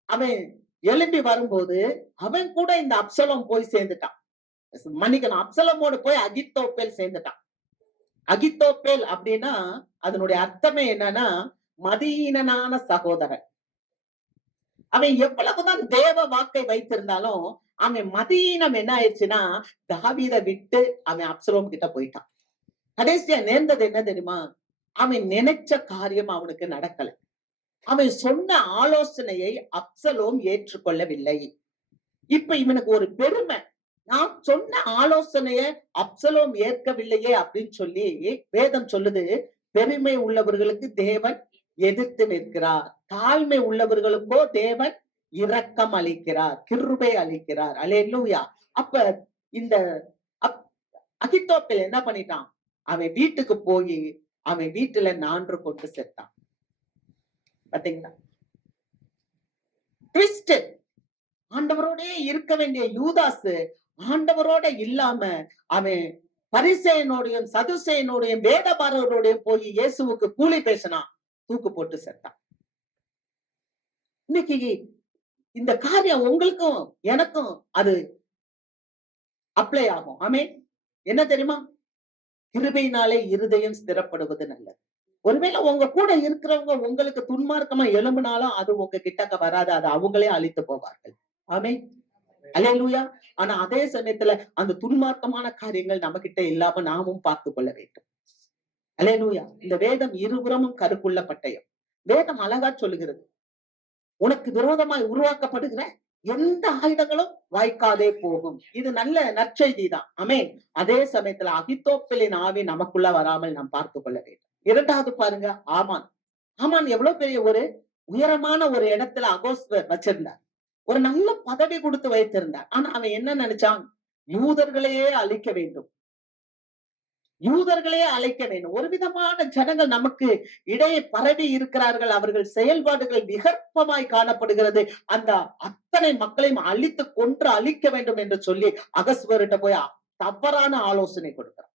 அவன் எழும்பி வரும்போது அவன் கூட இந்த அப்சலோம் போய் சேர்ந்துட்டான். மன்னிக்கணும், அப்சலோமோடு போய் அகித்தோப்பேல் சேர்ந்துட்டான். அகித்தோப்பேல் அப்படின்னா அதனுடைய அர்த்தமே என்னன்னா, மதியீனனான சகோதரன். அவன் எவ்வளவுதான் தேவ வாக்கை வைத்திருந்தாலும் அவன் மதியீனம் என்ன ஆயிடுச்சுன்னா, தாவீதை விட்டு அவன் அப்சலோம் கிட்ட போயிட்டான். கடைசியா நேர்ந்தது என்ன தெரியுமா, அவன் நினைச்ச காரியம் அவனுக்கு நடக்கல. அவன் சொன்ன ஆலோசனையை அப்சலோம் ஏற்றுக்கொள்ளவில்லை. இப்ப இவனுக்கு ஒரு பெருமை, நான் சொன்ன ஆலோசனைய அப்சலோம் ஏற்கவில்லையே அப்படின்னு சொல்லி வேதம் சொல்லுது, பெருமை உள்ளவர்களுக்கு தேவன் எதிர்த்து நிற்கிறார், தாழ்மை உள்ளவர்களுக்கோ தேவன் இரக்கம் அளிக்கிறார், கிருபை அளிக்கிறார். அல்லேலூயா. அப்ப இந்த அகித்தோப்பேல் என்ன பண்ணிட்டான், அவன் வீட்டுக்கு போய் அவன் வீட்டுல நான்று கொண்டு செத்தான். பாத்தீங்களா ட்விஸ்ட். ஆண்டவரோட இருக்க வேண்டிய யூதாசு ஆண்டவரோட இல்லாம அவன் பரிசேயனோடையும் சதுசேயனோடையும் வேதபாரரோடையும் போய் இயேசுவுக்கு கூலி பேசினான், தூக்கு போட்டு செத்தான். இன்னைக்கு இந்த காரியம் உங்களுக்கும் எனக்கும் அது அப்ளை ஆகும். ஆமென். என்ன தெரியுமா, கிருபையினாலே இருதயம் ஸ்திரப்படுவது நல்லது. ஒருவேளை உங்க கூட இருக்கிறவங்க உங்களுக்கு துன்மார்க்கமா எழும்பினாலும் அது உங்க கிட்டக்க வராது, அது அவங்களே அழித்து போவார்கள். ஆமென். அல்லேலூயா. ஆனா அதே சமயத்துல அந்த துன்மார்க்கமான காரியங்கள் நம்ம கிட்ட இல்லாம நாமும் பார்த்து கொள்ள வேண்டும். அல்லேலூயா. இந்த வேதம் இருபுறமும் கருக்குள்ள பட்டயம். வேதம் அழகா சொல்லுகிறது, உனக்கு விரோதமாய் உருவாக்கப்படுகிற எந்த ஆயுதங்களும் வாய்க்காதே போகும். இது நல்ல நற்செய்தி தான். ஆமென். அதே சமயத்துல அகித்தோப்பேலின் ஆவி நமக்குள்ள வராமல் நாம் பார்த்து கொள்ள வேண்டும். இரண்டாவது பாருங்க, ஆமான். ஆமான் எவ்வளவு பெரிய ஒரு உயரமான ஒரு இடத்துல அகோஸ்வர் வச்சிருந்தார், ஒரு நல்ல பதவி கொடுத்து வைத்திருந்தார். ஆனா அவன் என்ன நினைச்சான், யூதர்களையே அழிக்க வேண்டும், யூதர்களே அழைக்க வேண்டும். ஒரு விதமான ஜனங்கள் நமக்கு இடையே பரவி இருக்கிறார்கள், அவர்கள் செயல்பாடுகள் விகற்பமாய் காணப்படுகிறது. அந்த அத்தனை மக்களையும் அழித்து கொன்று அழிக்க வேண்டும் என்று சொல்லி அகஸ்வர்கிட்ட போய் தவறான ஆலோசனை கொடுக்கிறார்.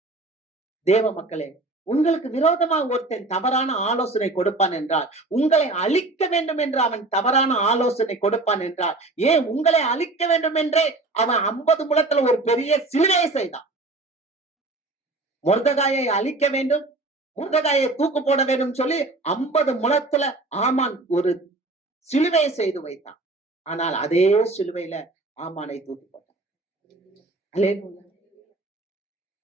தேவ மக்களே, உங்களுக்கு விரோதமா ஒருத்தன் தவறான ஆலோசனை கொடுப்பான் என்றால், உங்களை அழிக்க வேண்டும் என்று அவன் தவறான ஆலோசனை கொடுப்பான் என்றால், ஏன் உங்களை அழிக்க வேண்டும் என்றே அவன் 50 முழத்துல ஒரு பெரிய சிலுவையை செய்தான். மொர்தெகாயை அழிக்க வேண்டும், மொர்தெகாயை தூக்கு போட வேண்டும் சொல்லி 50 முழத்துல ஆமான் ஒரு சிலுவையை செய்து வைத்தான். ஆனால் அதே சிலுவையில ஆமானை தூக்கி போட்டான். அல்லேலூயா.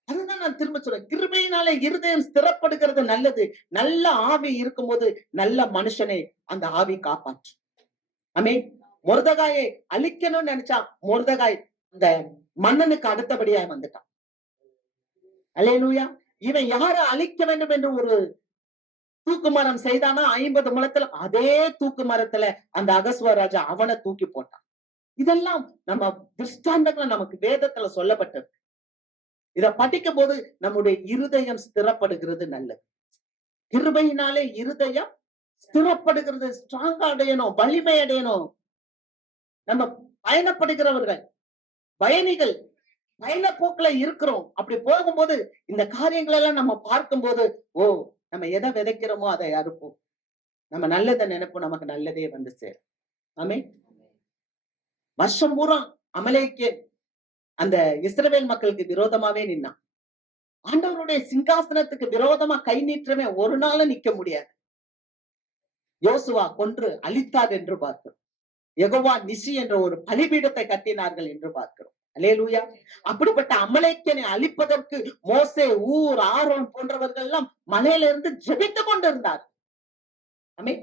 அதுதான் நான் திரும்ப சொல்றேன், கிருபையினாலே இருதயம் ஸ்திரப்படுகிறது நல்லது. நல்ல ஆவி இருக்கும்போது நல்ல மனுஷனை அந்த ஆவி காப்பாற்று. ஆமென். மொர்தெகாயை அழிக்கணும்னு நினைச்சா மொர்தெகாய் அந்த மன்னனுக்கு அடுத்தபடியா வந்துட்டான். அல்லேலூயா. இவன் யாரை அழிக்க வேண்டும் என்று ஒரு தூக்கு மரம் செய்தானா 50 முழத்துல, அதே தூக்கு மரத்துல அந்த அகஸ்வராஜா அவனை தூக்கி போட்டான். இதெல்லாம் நம்ம திருஷ்டாந்தங்கள் நமக்கு வேதத்துல சொல்லப்பட்டது. இத படிக்கும் போது நம்முடைய இருதயம் ஸ்திரப்படுகிறது நல்லது. கிருபையினாலே இருதயம் ஸ்திரப்படுகிறது, ஸ்ட்ராங்கா அடையணும், வலிமை அடையணும். நம்ம பயணப்படுகிறவர்கள், பயணிகள், பயண போக்குல இருக்கிறோம். அப்படி போகும்போது இந்த காரியங்கள் எல்லாம் நம்ம பார்க்கும்போது, ஓ நம்ம எதை விதைக்கிறோமோ அதை அறுப்போம். நம்ம நல்லதை நினைப்போம், நமக்கு நல்லதே வந்து சேரும். ஆமென். வருஷம் பூரா அமலேக்கே அந்த இஸ்ரவேல் மக்களுக்கு விரோதமாவே நின்னான். ஆண்டவருடைய சிங்காசனத்துக்கு விரோதமா கை நீட்டுறவன் ஒரு நாளும் நிக்க முடியாது. யோசுவா கொன்று அழித்தார் என்று பார்க்கிறோம். யெகோவா நிசி என்ற ஒரு பலிபீடத்தை கட்டினார்கள் என்று பார்க்கிறோம். அல்லேலூயா. அப்படிப்பட்ட அமலேக்கியனை அழிப்பதற்கு மோசே, ஊர், ஆரோன் போன்றவர்கள் எல்லாம் மலையில இருந்து ஜெபித்துக் கொண்டிருந்தார். ஆமென்.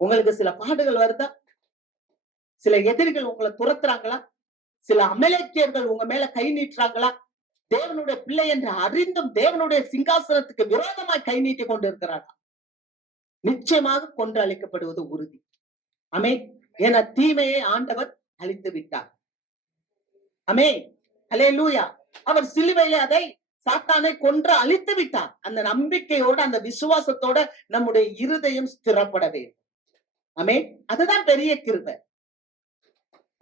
உங்களுக்கு சில பாடுகள் வருதா? சில எதிரிகள் உங்களை துரத்துறாங்களா? சில அமலேக்கியர்கள் உங்க மேல கை நீட்டுறாங்களா? தேவனுடைய பிள்ளை என்று அறிந்தும் தேவனுடைய சிங்காசனத்துக்கு விரோதமாய் கை நீட்டி கொண்டு இருக்கிறார்கள். நிச்சயமாக கொன்று அழிக்கப்படுவது உறுதி. ஆமென். என தீமையை ஆண்டவர் அழித்து விட்டார். ஆமென். அல்லேலூயா. அவர் சிலுவையிலே அதை சாத்தானை கொன்று அழித்து விட்டார். அந்த நம்பிக்கையோட, அந்த விசுவாசத்தோட நம்முடைய இருதயம் ஸ்திரப்பட வேண்டும். ஆமென். அதுதான் பெரிய கிருபை.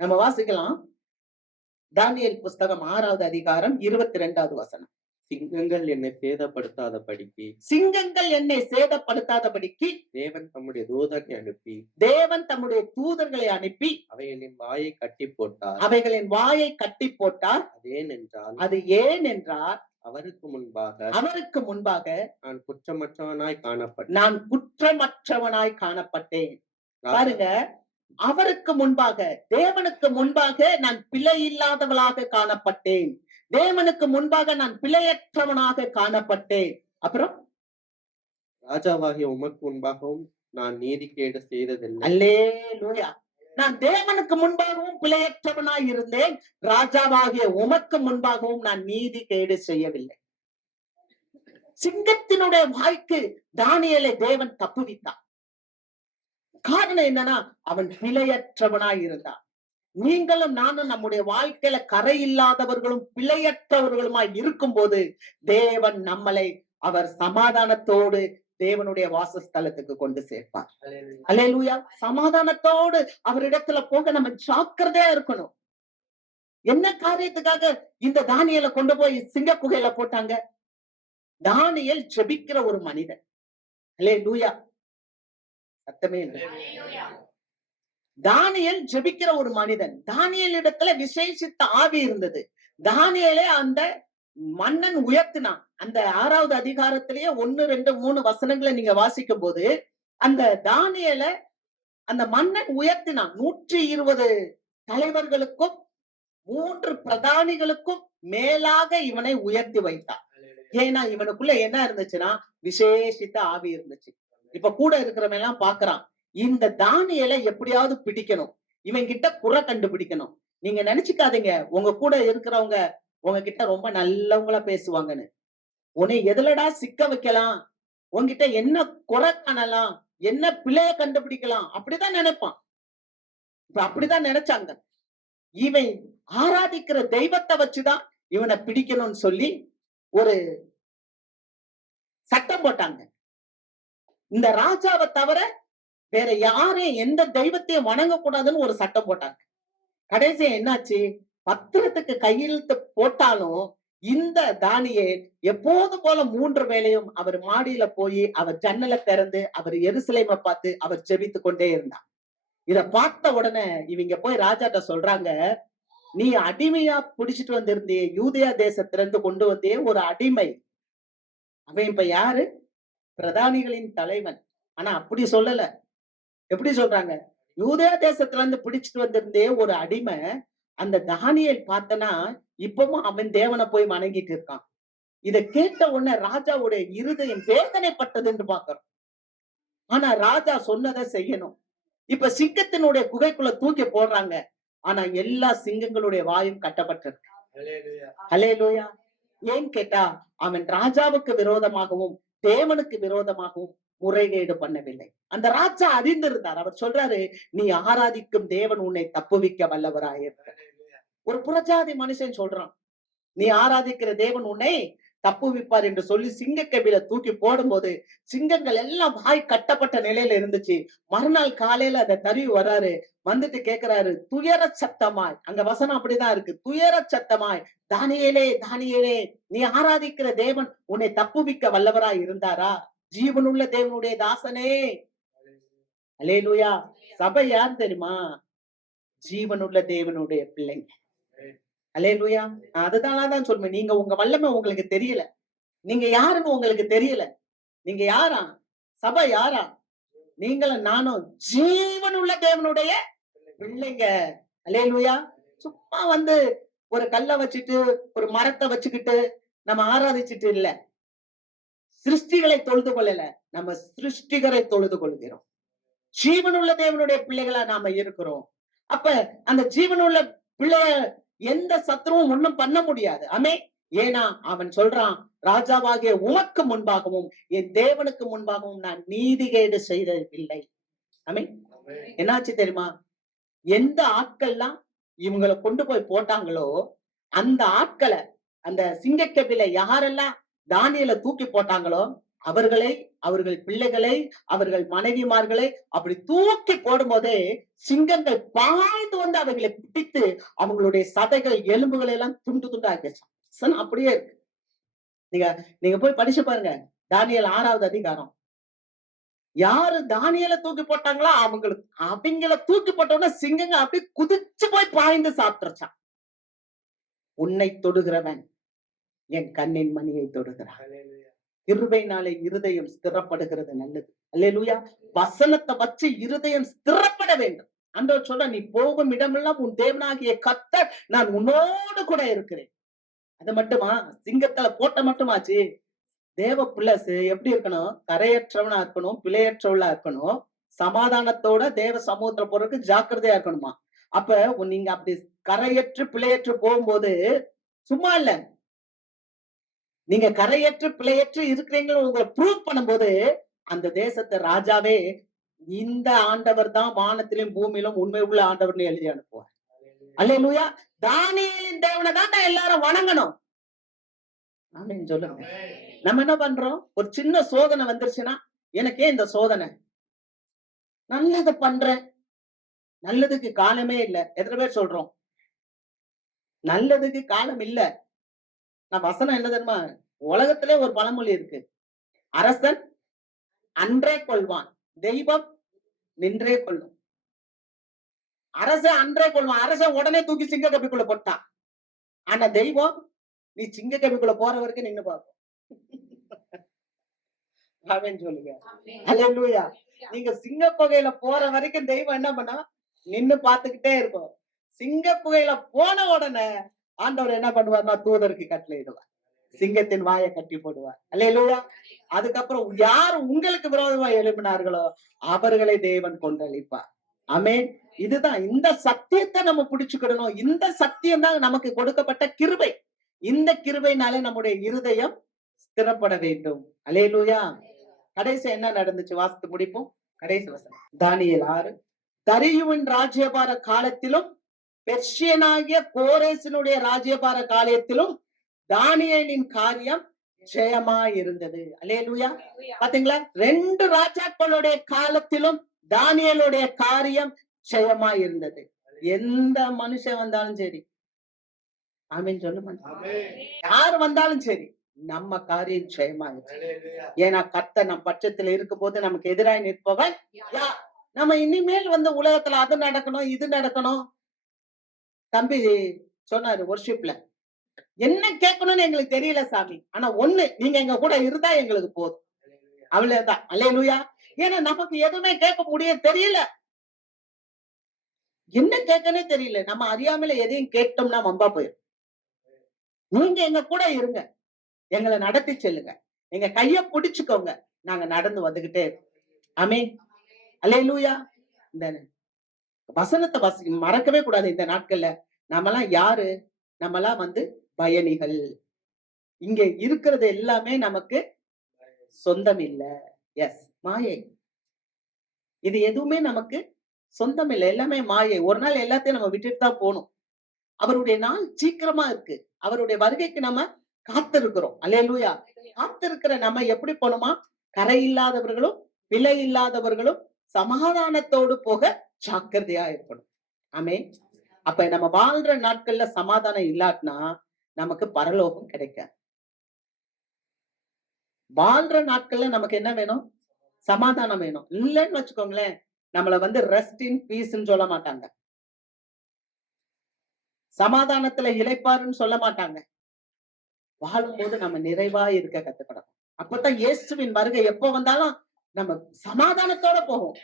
நம்ம வாசிக்கலாம். தானியேல் புஸ்தகம் 6வது அதிகாரம் 22வது வசனம். சிங்கங்கள் என்னை சேதப்படுத்தாதபடிக்கு சிங்கங்கள் என்னை சேதப்படுத்தாதபடிக்கு தேவன் தம்முடைய தூதனை அனுப்பி தேவன் தம்முடைய தூதர்களை அனுப்பி அவைகளின் வாயை கட்டி போட்டார். அவைகளின் வாயை கட்டி போட்டார். அது ஏன் என்றால் அவருக்கு முன்பாக நான் குற்றமற்றவனாய் காணப்பட்டேன். பாருங்க, அவருக்கு முன்பாக, தேவனுக்கு முன்பாக நான் பிழை இல்லாதவளாக காணப்பட்டேன். தேவனுக்கு முன்பாக நான் பிழையற்றவனாக காணப்பட்டேன். அப்புறம் ராஜாவாகிய உமக்கு முன்பாகவும் நான் நீதிகேடு செய்ததில்லை. அல்லேலூயா. நான் தேவனுக்கு முன்பாகவும் பிழையற்றவனாய் இருந்தேன். ராஜாவாகிய உமக்கு முன்பாகவும் நான் நீதி கேடு செய்யவில்லை. சிங்கத்தினுடைய வாய்க்கு தானியேலை தேவன் தப்புவித்தார். காரணம் என்னன்னா, அவன் பிழையற்றவனாய் இருந்தான். நீங்களும் நானும் நம்முடைய வாழ்க்கையில கரை இல்லாதவர்களும் பிழையற்றவர்களுமாய் இருக்கும் போது தேவன் நம்மளை அவர் சமாதானத்தோடு தேவனுடைய வாசஸ்தலத்துக்கு கொண்டு சேர்ப்பார். அல்லேலூயா. சமாதானத்தோடு அவரிடத்துல போக நம்ம ஜாக்கிரதையா இருக்கணும். என்ன காரியத்துக்காக இந்த தானியேலை கொண்டு போய் சிங்க குகையில போட்டாங்க? தானியேல் ஜெபிக்கிற ஒரு மனிதன். அல்லேலூயா. சத்தமே இல்லை. தானியேல் ஜெபிக்கிற ஒரு மனிதன். தானியேல் இடத்துல விசேஷித்த ஆவி இருந்தது. தானியேலை அந்த மன்னன் உயர்த்தினான். அந்த 6வது அதிகாரத்திலேயே 1, 2, 3 வசனங்களை நீங்க வாசிக்கும் போது அந்த தானியேலை அந்த மன்னன் உயர்த்தினான். 120 தலைவர்களுக்கும் 3 பிரதானிகளுக்கும் மேலாக இவனை உயர்த்தி வைத்தான். ஏன்னா இவனுக்குள்ள என்ன இருந்துச்சுன்னா விசேஷித்த ஆவி இருந்துச்சு. இப்ப கூட இருக்கிறவன் எல்லாம் பாக்குறான், இந்த தானியேலை எப்படியாவது பிடிக்கணும், இவன் கிட்ட குறை கண்டுபிடிக்கணும். நீங்க நினைச்சுக்காதீங்க உங்க கூட இருக்கிறவங்க உங்ககிட்ட ரொம்ப நல்லவங்களா பேசுவாங்கன்னு. உன்னை எதுலடா சிக்க வைக்கலாம், உன்கிட்ட என்ன குறை காணலாம், என்ன பிழைய கண்டுபிடிக்கலாம், அப்படிதான் நினைப்பான். இப்ப அப்படிதான் நினைச்சாங்க. இவன் ஆராதிக்கிற தெய்வத்தை வச்சுதான் இவனை பிடிக்கணும்னு சொல்லி ஒரு சட்டம் போட்டாங்க. இந்த ராஜாவை தவிர வேற யாரையும் எந்த தெய்வத்தையும் வணங்கக்கூடாதுன்னு ஒரு சட்டம் போட்டாங்க. கடைசியா என்னாச்சு? பத்திரத்துக்கு கையெழுத்து போட்டாலும் இந்த தானியேல் எப்போது போல 3 வேளையும் அவர் மாடியில போய் அவர் ஜன்னலை திறந்து அவர் எருசலேமை பார்த்து அவர் ஜெபித்து கொண்டே இருந்தார். இத பார்த்த உடனே இவங்க போய் ராஜாட்ட சொல்றாங்க, நீ அடிமையா பிடிச்சிட்டு வந்திருந்தே, யூதேயா தேசத்திலிருந்து கொண்டு வந்தே ஒரு அடிமை. அவன் இப்ப யாரு? பிரதானிகளின் தலைவன். ஆனா அப்படி சொல்லல. எப்படி சொல்றாங்க? யூதேயா தேசத்துல இருந்து பிடிச்சிட்டு வந்திருந்தே ஒரு அடிமை. அந்த தானியேல் பார்த்தனா இப்பவும் அவன் தேவனை போய் வணங்கிட்டு இருக்கான். இத கேட்ட உடனே ராஜாவுடைய இருதயம் வேதனைப்பட்டது என்று பார்க்கிறோம். ஆனா ராஜா சொன்னதை செய்யணும். இப்ப சிங்கத்தினுடைய குகைக்குள்ள தூக்கி போடுறாங்க. ஆனா எல்லா சிங்கங்களுடைய வாயும் கட்டப்பட்டிருக்கு. அல்லேலூயா. ஏன் கேட்டா அவன் ராஜாவுக்கு விரோதமாகவும் தேவனுக்கு விரோதமாகவும் முறைகேடு பண்ணவில்லை. அந்த ராஜா அறிந்திருந்தார். அவர் சொல்றாரு, நீ ஆராதிக்கும் தேவன் உன்னை தப்புவிக்க வல்லவராயிருக்க. ஒரு புறஜாதி மனுஷன் சொல்றான், நீ ஆராதிக்கிற தேவன் உன்னை தப்புவிப்பார் என்று சொல்லி சிங்கக்கவில தூக்கி போடும்போது சிங்கங்கள் எல்லாம் வாய் கட்டப்பட்ட நிலையில இருந்துச்சு. மறுநாள் காலையில அந்த தருவி வர்றாரு, வந்துட்டு கேக்குறாரு துயர சத்தமாய், அங்க வசனம் அப்படிதான் இருக்கு, துயர சத்தமாய், தானியேலே தானியேலே, நீ ஆராதிக்கிற தேவன் உன்னை தப்புவிக்க வல்லவராய் இருந்தாரா? ஜீவனுள்ள தேவனுடைய தாசனே, அல்லேலூயா. சபை யார் தெரியுமா? ஜீவனுள்ள தேவனுடைய பிள்ளைங்க. அல்லேலூயா. அதுதான் சொல்றேன். நீங்க உங்க வல்லமை உங்களுக்கு தெரியல. நீங்க யாருன்னு உங்களுக்கு தெரியல. நீங்க யாரா? சபை யாரா? நீங்களும் நானும் ஜீவனுள்ள தேவனுடைய பிள்ளைங்க. அல்லேலூயா. சும்மா வந்து ஒரு கல்ல வச்சுட்டு, ஒரு மரத்த வச்சுக்கிட்டு நம்ம ஆராதிச்சுட்டு இல்ல. சிருஷ்டிகளை தொழுது கொள்ளல. நம்ம சிருஷ்டிகரை தொழுது கொள்கிறோம். ஜீவனுள்ள தேவனுடைய பிள்ளைகளா நாம இருக்கிறோம். அப்ப அந்த ஜீவனுள்ள பிள்ளைய எந்த சத்துருவும் ஒண்ணும் பண்ண முடியாது. ஆமென். ஏன்னா அவன் சொல்றான், ராஜாவாகிய உமக்கு முன்பாகவும் என் தேவனுக்கு முன்பாகவும் நான் நீதிகேடு செய்ததில்லை. ஆமென். என்னாச்சு தெரியுமா? எந்த ஆட்கள்லாம் இவங்கள கொண்டு போய் போட்டாங்களோ அந்த ஆட்களை, அந்த சிங்கக்கபில யாரெல்லாம் தானியேல தூக்கி போட்டாங்களோ அவர்களை, அவர்கள் பிள்ளைகளை, அவர்கள் மனைவிமார்களை அப்படி தூக்கி போடும்போதே சிங்கங்கள் பாய்ந்து வந்து அவைகளை பிடித்து அவங்களுடைய சதைகள் எலும்புகளை எல்லாம் துண்டு துண்டு ஆக்கிடுச்சான். அப்படியே இருக்கு. நீங்க நீங்க போய் படிச்சு பாருங்க. தானியேல் 6வது அதிகாரம். யாரு தானியேல தூக்கி போட்டாங்களோ அவங்கள தூக்கி போட்டோம்னா சிங்கங்க அப்படியே குதிச்சு போய் பாய்ந்து சாப்பிட்டுருச்சான். உன்னை தொடுகிறவன் என் கண்ணின் மணியை தொடுகிறான். கிருபையினாலே இருதயம் ஸ்திரப்படுகிறது நல்லது. அல்லேலூயா. வசனத்தை வச்சு இருதயம் ஸ்திரப்பட வேண்டும். ஆண்டவர் சொல்ற, நீ போகும் இடமெல்லாம் உன் தேவனாகிய கர்த்தர் நான் உன்னோடு கூட இருக்கிறேன். அது மட்டுமா? சிங்கத்துல போட்ட மட்டுமாச்சு. தேவ பிள்ளை எப்படி இருக்கணும்? கரையற்றவனா இருக்கணும், பிழையற்றவளா இருக்கணும், சமாதானத்தோட தேவ சமூகத்துல போறதுக்கு ஜாக்கிரதையா இருக்கணுமா. அப்ப நீங்க அப்படி கரையற்று பிழையற்று போகும்போது சும்மா இல்ல, நீங்க கரையற்று பிழையற்று இருக்கிறீங்களோ உங்களை ப்ரூவ் பண்ணும்போது அந்த தேசத்தை ராஜாவே இந்த ஆண்டவர் தான் வானத்திலும் பூமியிலும் உண்மை உள்ள ஆண்டவர்னு எழுதி அனுப்புவார். அல்லேலூயா. தானியேலின் தேவனை தான் எல்லாரும் வணங்கணும். ஆமென் சொல்லுங்க. நம்ம என்ன பண்றோம்? ஒரு சின்ன சோதனை வந்துருச்சுன்னா, எனக்கே இந்த சோதனை, நல்லது பண்றேன், நல்லதுக்கு காலமே இல்ல. எத்தனை பேர் சொல்றோம்? நல்லதுக்கு காலம் இல்ல. நான் வசனம் என்ன தெரியுமா? உலகத்திலே ஒரு பழமொழி இருக்கு. அரசன் அன்றே கொள்வான், தெய்வம் நின்றே கொள்ளும். அரசன் அன்றே கொள்வான். அரசன் உடனே தூக்கி சிங்க கபிக்குள்ள போட்டான். ஆனா தெய்வம் நீ சிங்க கபிக்குள்ள போற வரைக்கும் நின்னு பார்க்கும். ஆமென் சொல்லுங்க. அல்லேலூயா. நீங்க சிங்க புகையில போற வரைக்கும் தெய்வம் என்ன பண்ணா? நின்னு பார்த்துக்கிட்டே இருக்கும். சிங்க புகையில போன உடனே ஆண்டவர் என்ன பண்ணுவார்னா தூதருக்கு கட்டளையிடுவார். சிங்கத்தின் வாயை கட்டி போடுவார். அல்லேலூயா. அதுக்கப்புறம் யார் உங்களுக்கு விரோதமா எழுப்பினார்களோ அவர்களை தேவன் கொன்றளிப்பார். ஆமென். இதுதான், இந்த சத்தியத்தை நம்ம பிடிச்சுக்கிடணும். இந்த சத்தியம் தான் நமக்கு கொடுக்கப்பட்ட கிருபை. இந்த கிருபைனாலே நம்முடைய இருதயம் ஸ்திரப்பட வேண்டும். அல்லேலூயா. கடைசி என்ன நடந்துச்சு? வாசித்து முடிப்போம். கடைசி வசனம். தானியேல் 6. தரியுவின் ராஜ்யபார காலத்திலும் பெர்ஷியனாகிய கோரேசினுடைய ராஜ்யபார காலத்திலும் தானியேலின் காரியம் ஜெயமா இருந்தது. அல்லேலூயா. பாத்தீங்களா? 2 ராஜாக்களுடைய காலத்திலும் தானியேலுடைய காரியம் ஜெயமா இருந்தது. எந்த மனுஷன் வந்தாலும் சரி, ஆமென் சொல்லுமா? யார் வந்தாலும் சரி, நம்ம காரியம் ஜெயமா இருக்கு. ஏன்னா கர்த்தர் நம் பட்சத்துல இருக்கும் போது நமக்கு எதிராய் நிற்பவன் யார்? நம்ம இனிமேல் வந்து உலகத்துல அது நடக்கணும், இது நடக்கணும். தம்பி சொன்னாரு வொர்ஷிப்ல, என்ன கேட்கணும்னு எங்களுக்கு தெரியல சாமி, ஆனா ஒண்ணு, நீங்க எங்க கூட இருந்தா எங்களுக்கு போதும். அவ்வளவுதான். அல்லேலூயா. ஏன்னா நமக்கு எதுவுமே கேட்க முடிய தெரியல. என்ன கேட்கனே தெரியல. நம்ம அறியாமல எதையும் கேட்டோம்னா வம்பா போயிடும். நீங்க எங்க கூட இருங்க, எங்களை நடத்தி செல்லுங்க, எங்க கைய பிடிச்சுக்கோங்க, நாங்க நடந்து வந்துகிட்டே இருக்கோம். ஆமென். அல்லேலூயா. இந்த வசனத்தை மறக்கவே கூடாது. இந்த நாட்கள்ல நம்மலாம் யாரு? நம்மலாம் வந்து பயணிகள். இங்க இருக்கிறது எல்லாமே நமக்கு சொந்தம் இல்ல. எஸ், மாயை. இது எதுவுமே நமக்கு சொந்தம் இல்ல. எல்லாமே மாயை. ஒரு நாள் எல்லாத்தையும் நம்ம விட்டுட்டு தான் போகணும். அவருடைய நாள் சீக்கிரமா இருக்கு. அவருடைய வருகைக்கு நம்ம காத்திருக்கிறோம். அல்லேலூயா. காத்திருக்கிற நம்ம எப்படி போனோமா? கரை இல்லாதவர்களும் பிழை இல்லாதவர்களும் சமாதானத்தோடு போக ஜாக்கிரதையா இருக்கணும். ஆமென். அப்ப நம்ம வாழ்ற நாட்கள்ல சமாதானம் இல்லாட்டினா நமக்கு பரலோகம் கிடைக்காது. வாழ்ற நாட்கள்ல நமக்கு என்ன வேணும்? சமாதானம் வேணும். இல்லைன்னு வச்சுக்கோங்களேன், நம்மள வந்து ரெஸ்ட் இன் பீஸ்ன்னு சொல்ல மாட்டாங்க. சமாதானத்துல இளைப்பாருன்னு சொல்ல மாட்டாங்க. வாழும்போது நம்ம நிறைவா இருக்க கத்துக்கணும். அப்பதான் இயேசுவின் வருகை எப்போ வந்தாலும் நம்ம சமாதானத்தோட போவோம்.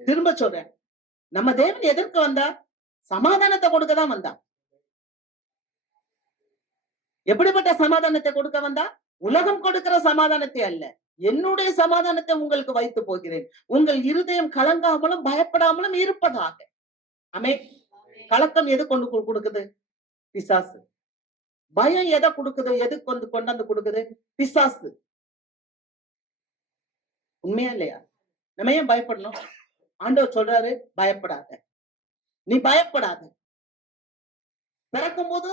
திரும்ப சொல்றேன், நம்ம தேவன் எதற்கு வந்தா? சமாதானத்தை கொடுக்கதான் வந்தா. எப்படிப்பட்ட சமாதானத்தை கொடுக்க வந்தா? உலகம் கொடுக்கிற சமாதானத்தை அல்ல, என்னுடைய சமாதானத்தை உங்களுக்கு வைத்து போகிறேன், உங்கள் இருதயம் கலங்காமலும் பயப்படாமலும் இருப்பதாக. ஆமென். கலக்கம் எது கொடுக்குது? பிசாசு. பயம் எதை கொடுக்குது? எது கொண்டாந்து கொடுக்குது? பிசாசு. உண்மையா இல்லையா? நம்ம ஏன் பயப்படணும்? ஆண்டவர் சொல்றாரு, பயப்படாத, நீ பயப்படாத. பிறக்கும் போது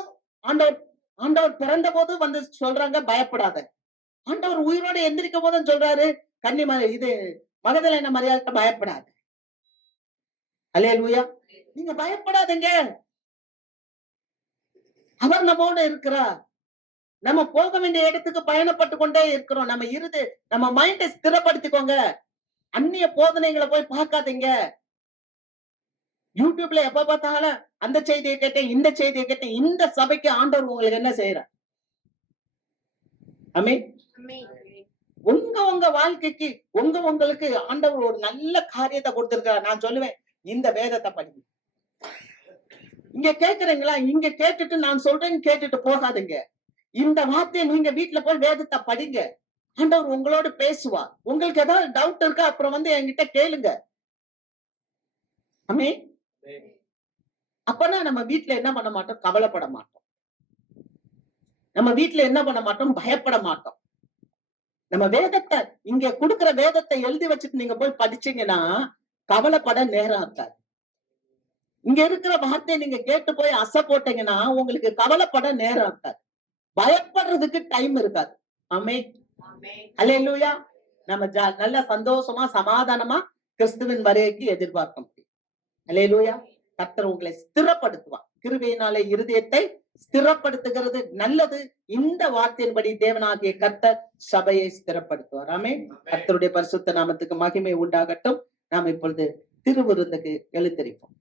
ஆண்டவர் பிறந்த போது வந்து சொல்றாங்க பயப்படாத. ஆண்டவர் உயிரோட எந்திரிக்கும் போதும் சொல்றாரு, இது மகதலேனா மரியாதை பயப்படாத. அல்லேலூயா. நீங்க பயப்படாதீங்க, அவர் நம்மோட இருக்கிறார். நம்ம போக வேண்டிய இடத்துக்கு பயணப்பட்டு கொண்டே இருக்கிறோம். நம்ம மைண்டை ஸ்திரப்படுத்திக்கோங்க. அந்நிய போதனைகளை போய் பார்க்காதீங்க. யூடியூப்ல எப்ப பார்த்தாலும் அந்த செய்தியை கேட்டேன், இந்த செய்தியை கேட்டேன். இந்த சபைக்கு ஆண்டவர் உங்களுக்கு என்ன செய்யறார்? ஆமென். உங்க வாழ்க்கைக்கு உங்களுக்கு ஆண்டவர் ஒரு நல்ல காரியத்தை கொடுத்திருக்கிறார். நான் சொல்லுவேன், இந்த வேதத்தை படிங்க. இங்க கேக்குறீங்களா? இங்க கேட்டுட்டு நான் சொல்றேன்னு கேட்டுட்டு போகாதுங்க. இந்த வார்த்தையை நீங்க வீட்டுல போய் வேதத்தை படிங்க. ஆண்டவர் உங்களோட பேசுவார். உங்களுக்கு ஏதாவது டவுட் இருக்கா? அப்புறம் வந்து என்கிட்ட கேளுங்க. ஆமென். அப்பனா நம்ம வீட்டுல என்ன பண்ண மாட்டோம்? கவலைப்பட மாட்டோம். நம்ம வீட்டுல என்ன பண்ண மாட்டோம்? பயப்பட மாட்டோம். நம்ம வேதத்தை இங்க கொடுக்கிற வேதத்தை எழுதி வச்சுட்டு நீங்க போய் படிச்சீங்கன்னா கவலைப்பட நேரம் இருக்காது. இங்க இருக்கிற வார்த்தையை நீங்க கேட்டு போய் அசை போட்டீங்கன்னா உங்களுக்கு கவலைப்பட நேரம் இருக்காது. பயப்படுறதுக்கு டைம் இருக்காது. ஆமென். அல்லேலூயா. நம்ம நல்ல சந்தோஷமா சமாதானமா கிறிஸ்துவின் வருகைக்கு எதிர்பார்க்க முடியும். அல்லேலூயா. கர்த்தர் உங்களை ஸ்திரப்படுத்துவார். கிருபையினாலே இருதயத்தை ஸ்திரப்படுத்துகிறது நல்லது. இந்த வார்த்தையின்படி தேவனாகிய கர்த்தர் சபையை ஸ்திரப்படுத்துவார். ஆமென். கர்த்தருடைய பரிசுத்த நாமத்துக்கு மகிமை உண்டாகட்டும். நாம் இப்பொழுது திருவிருந்துக்கு எழுந்திருப்போம்.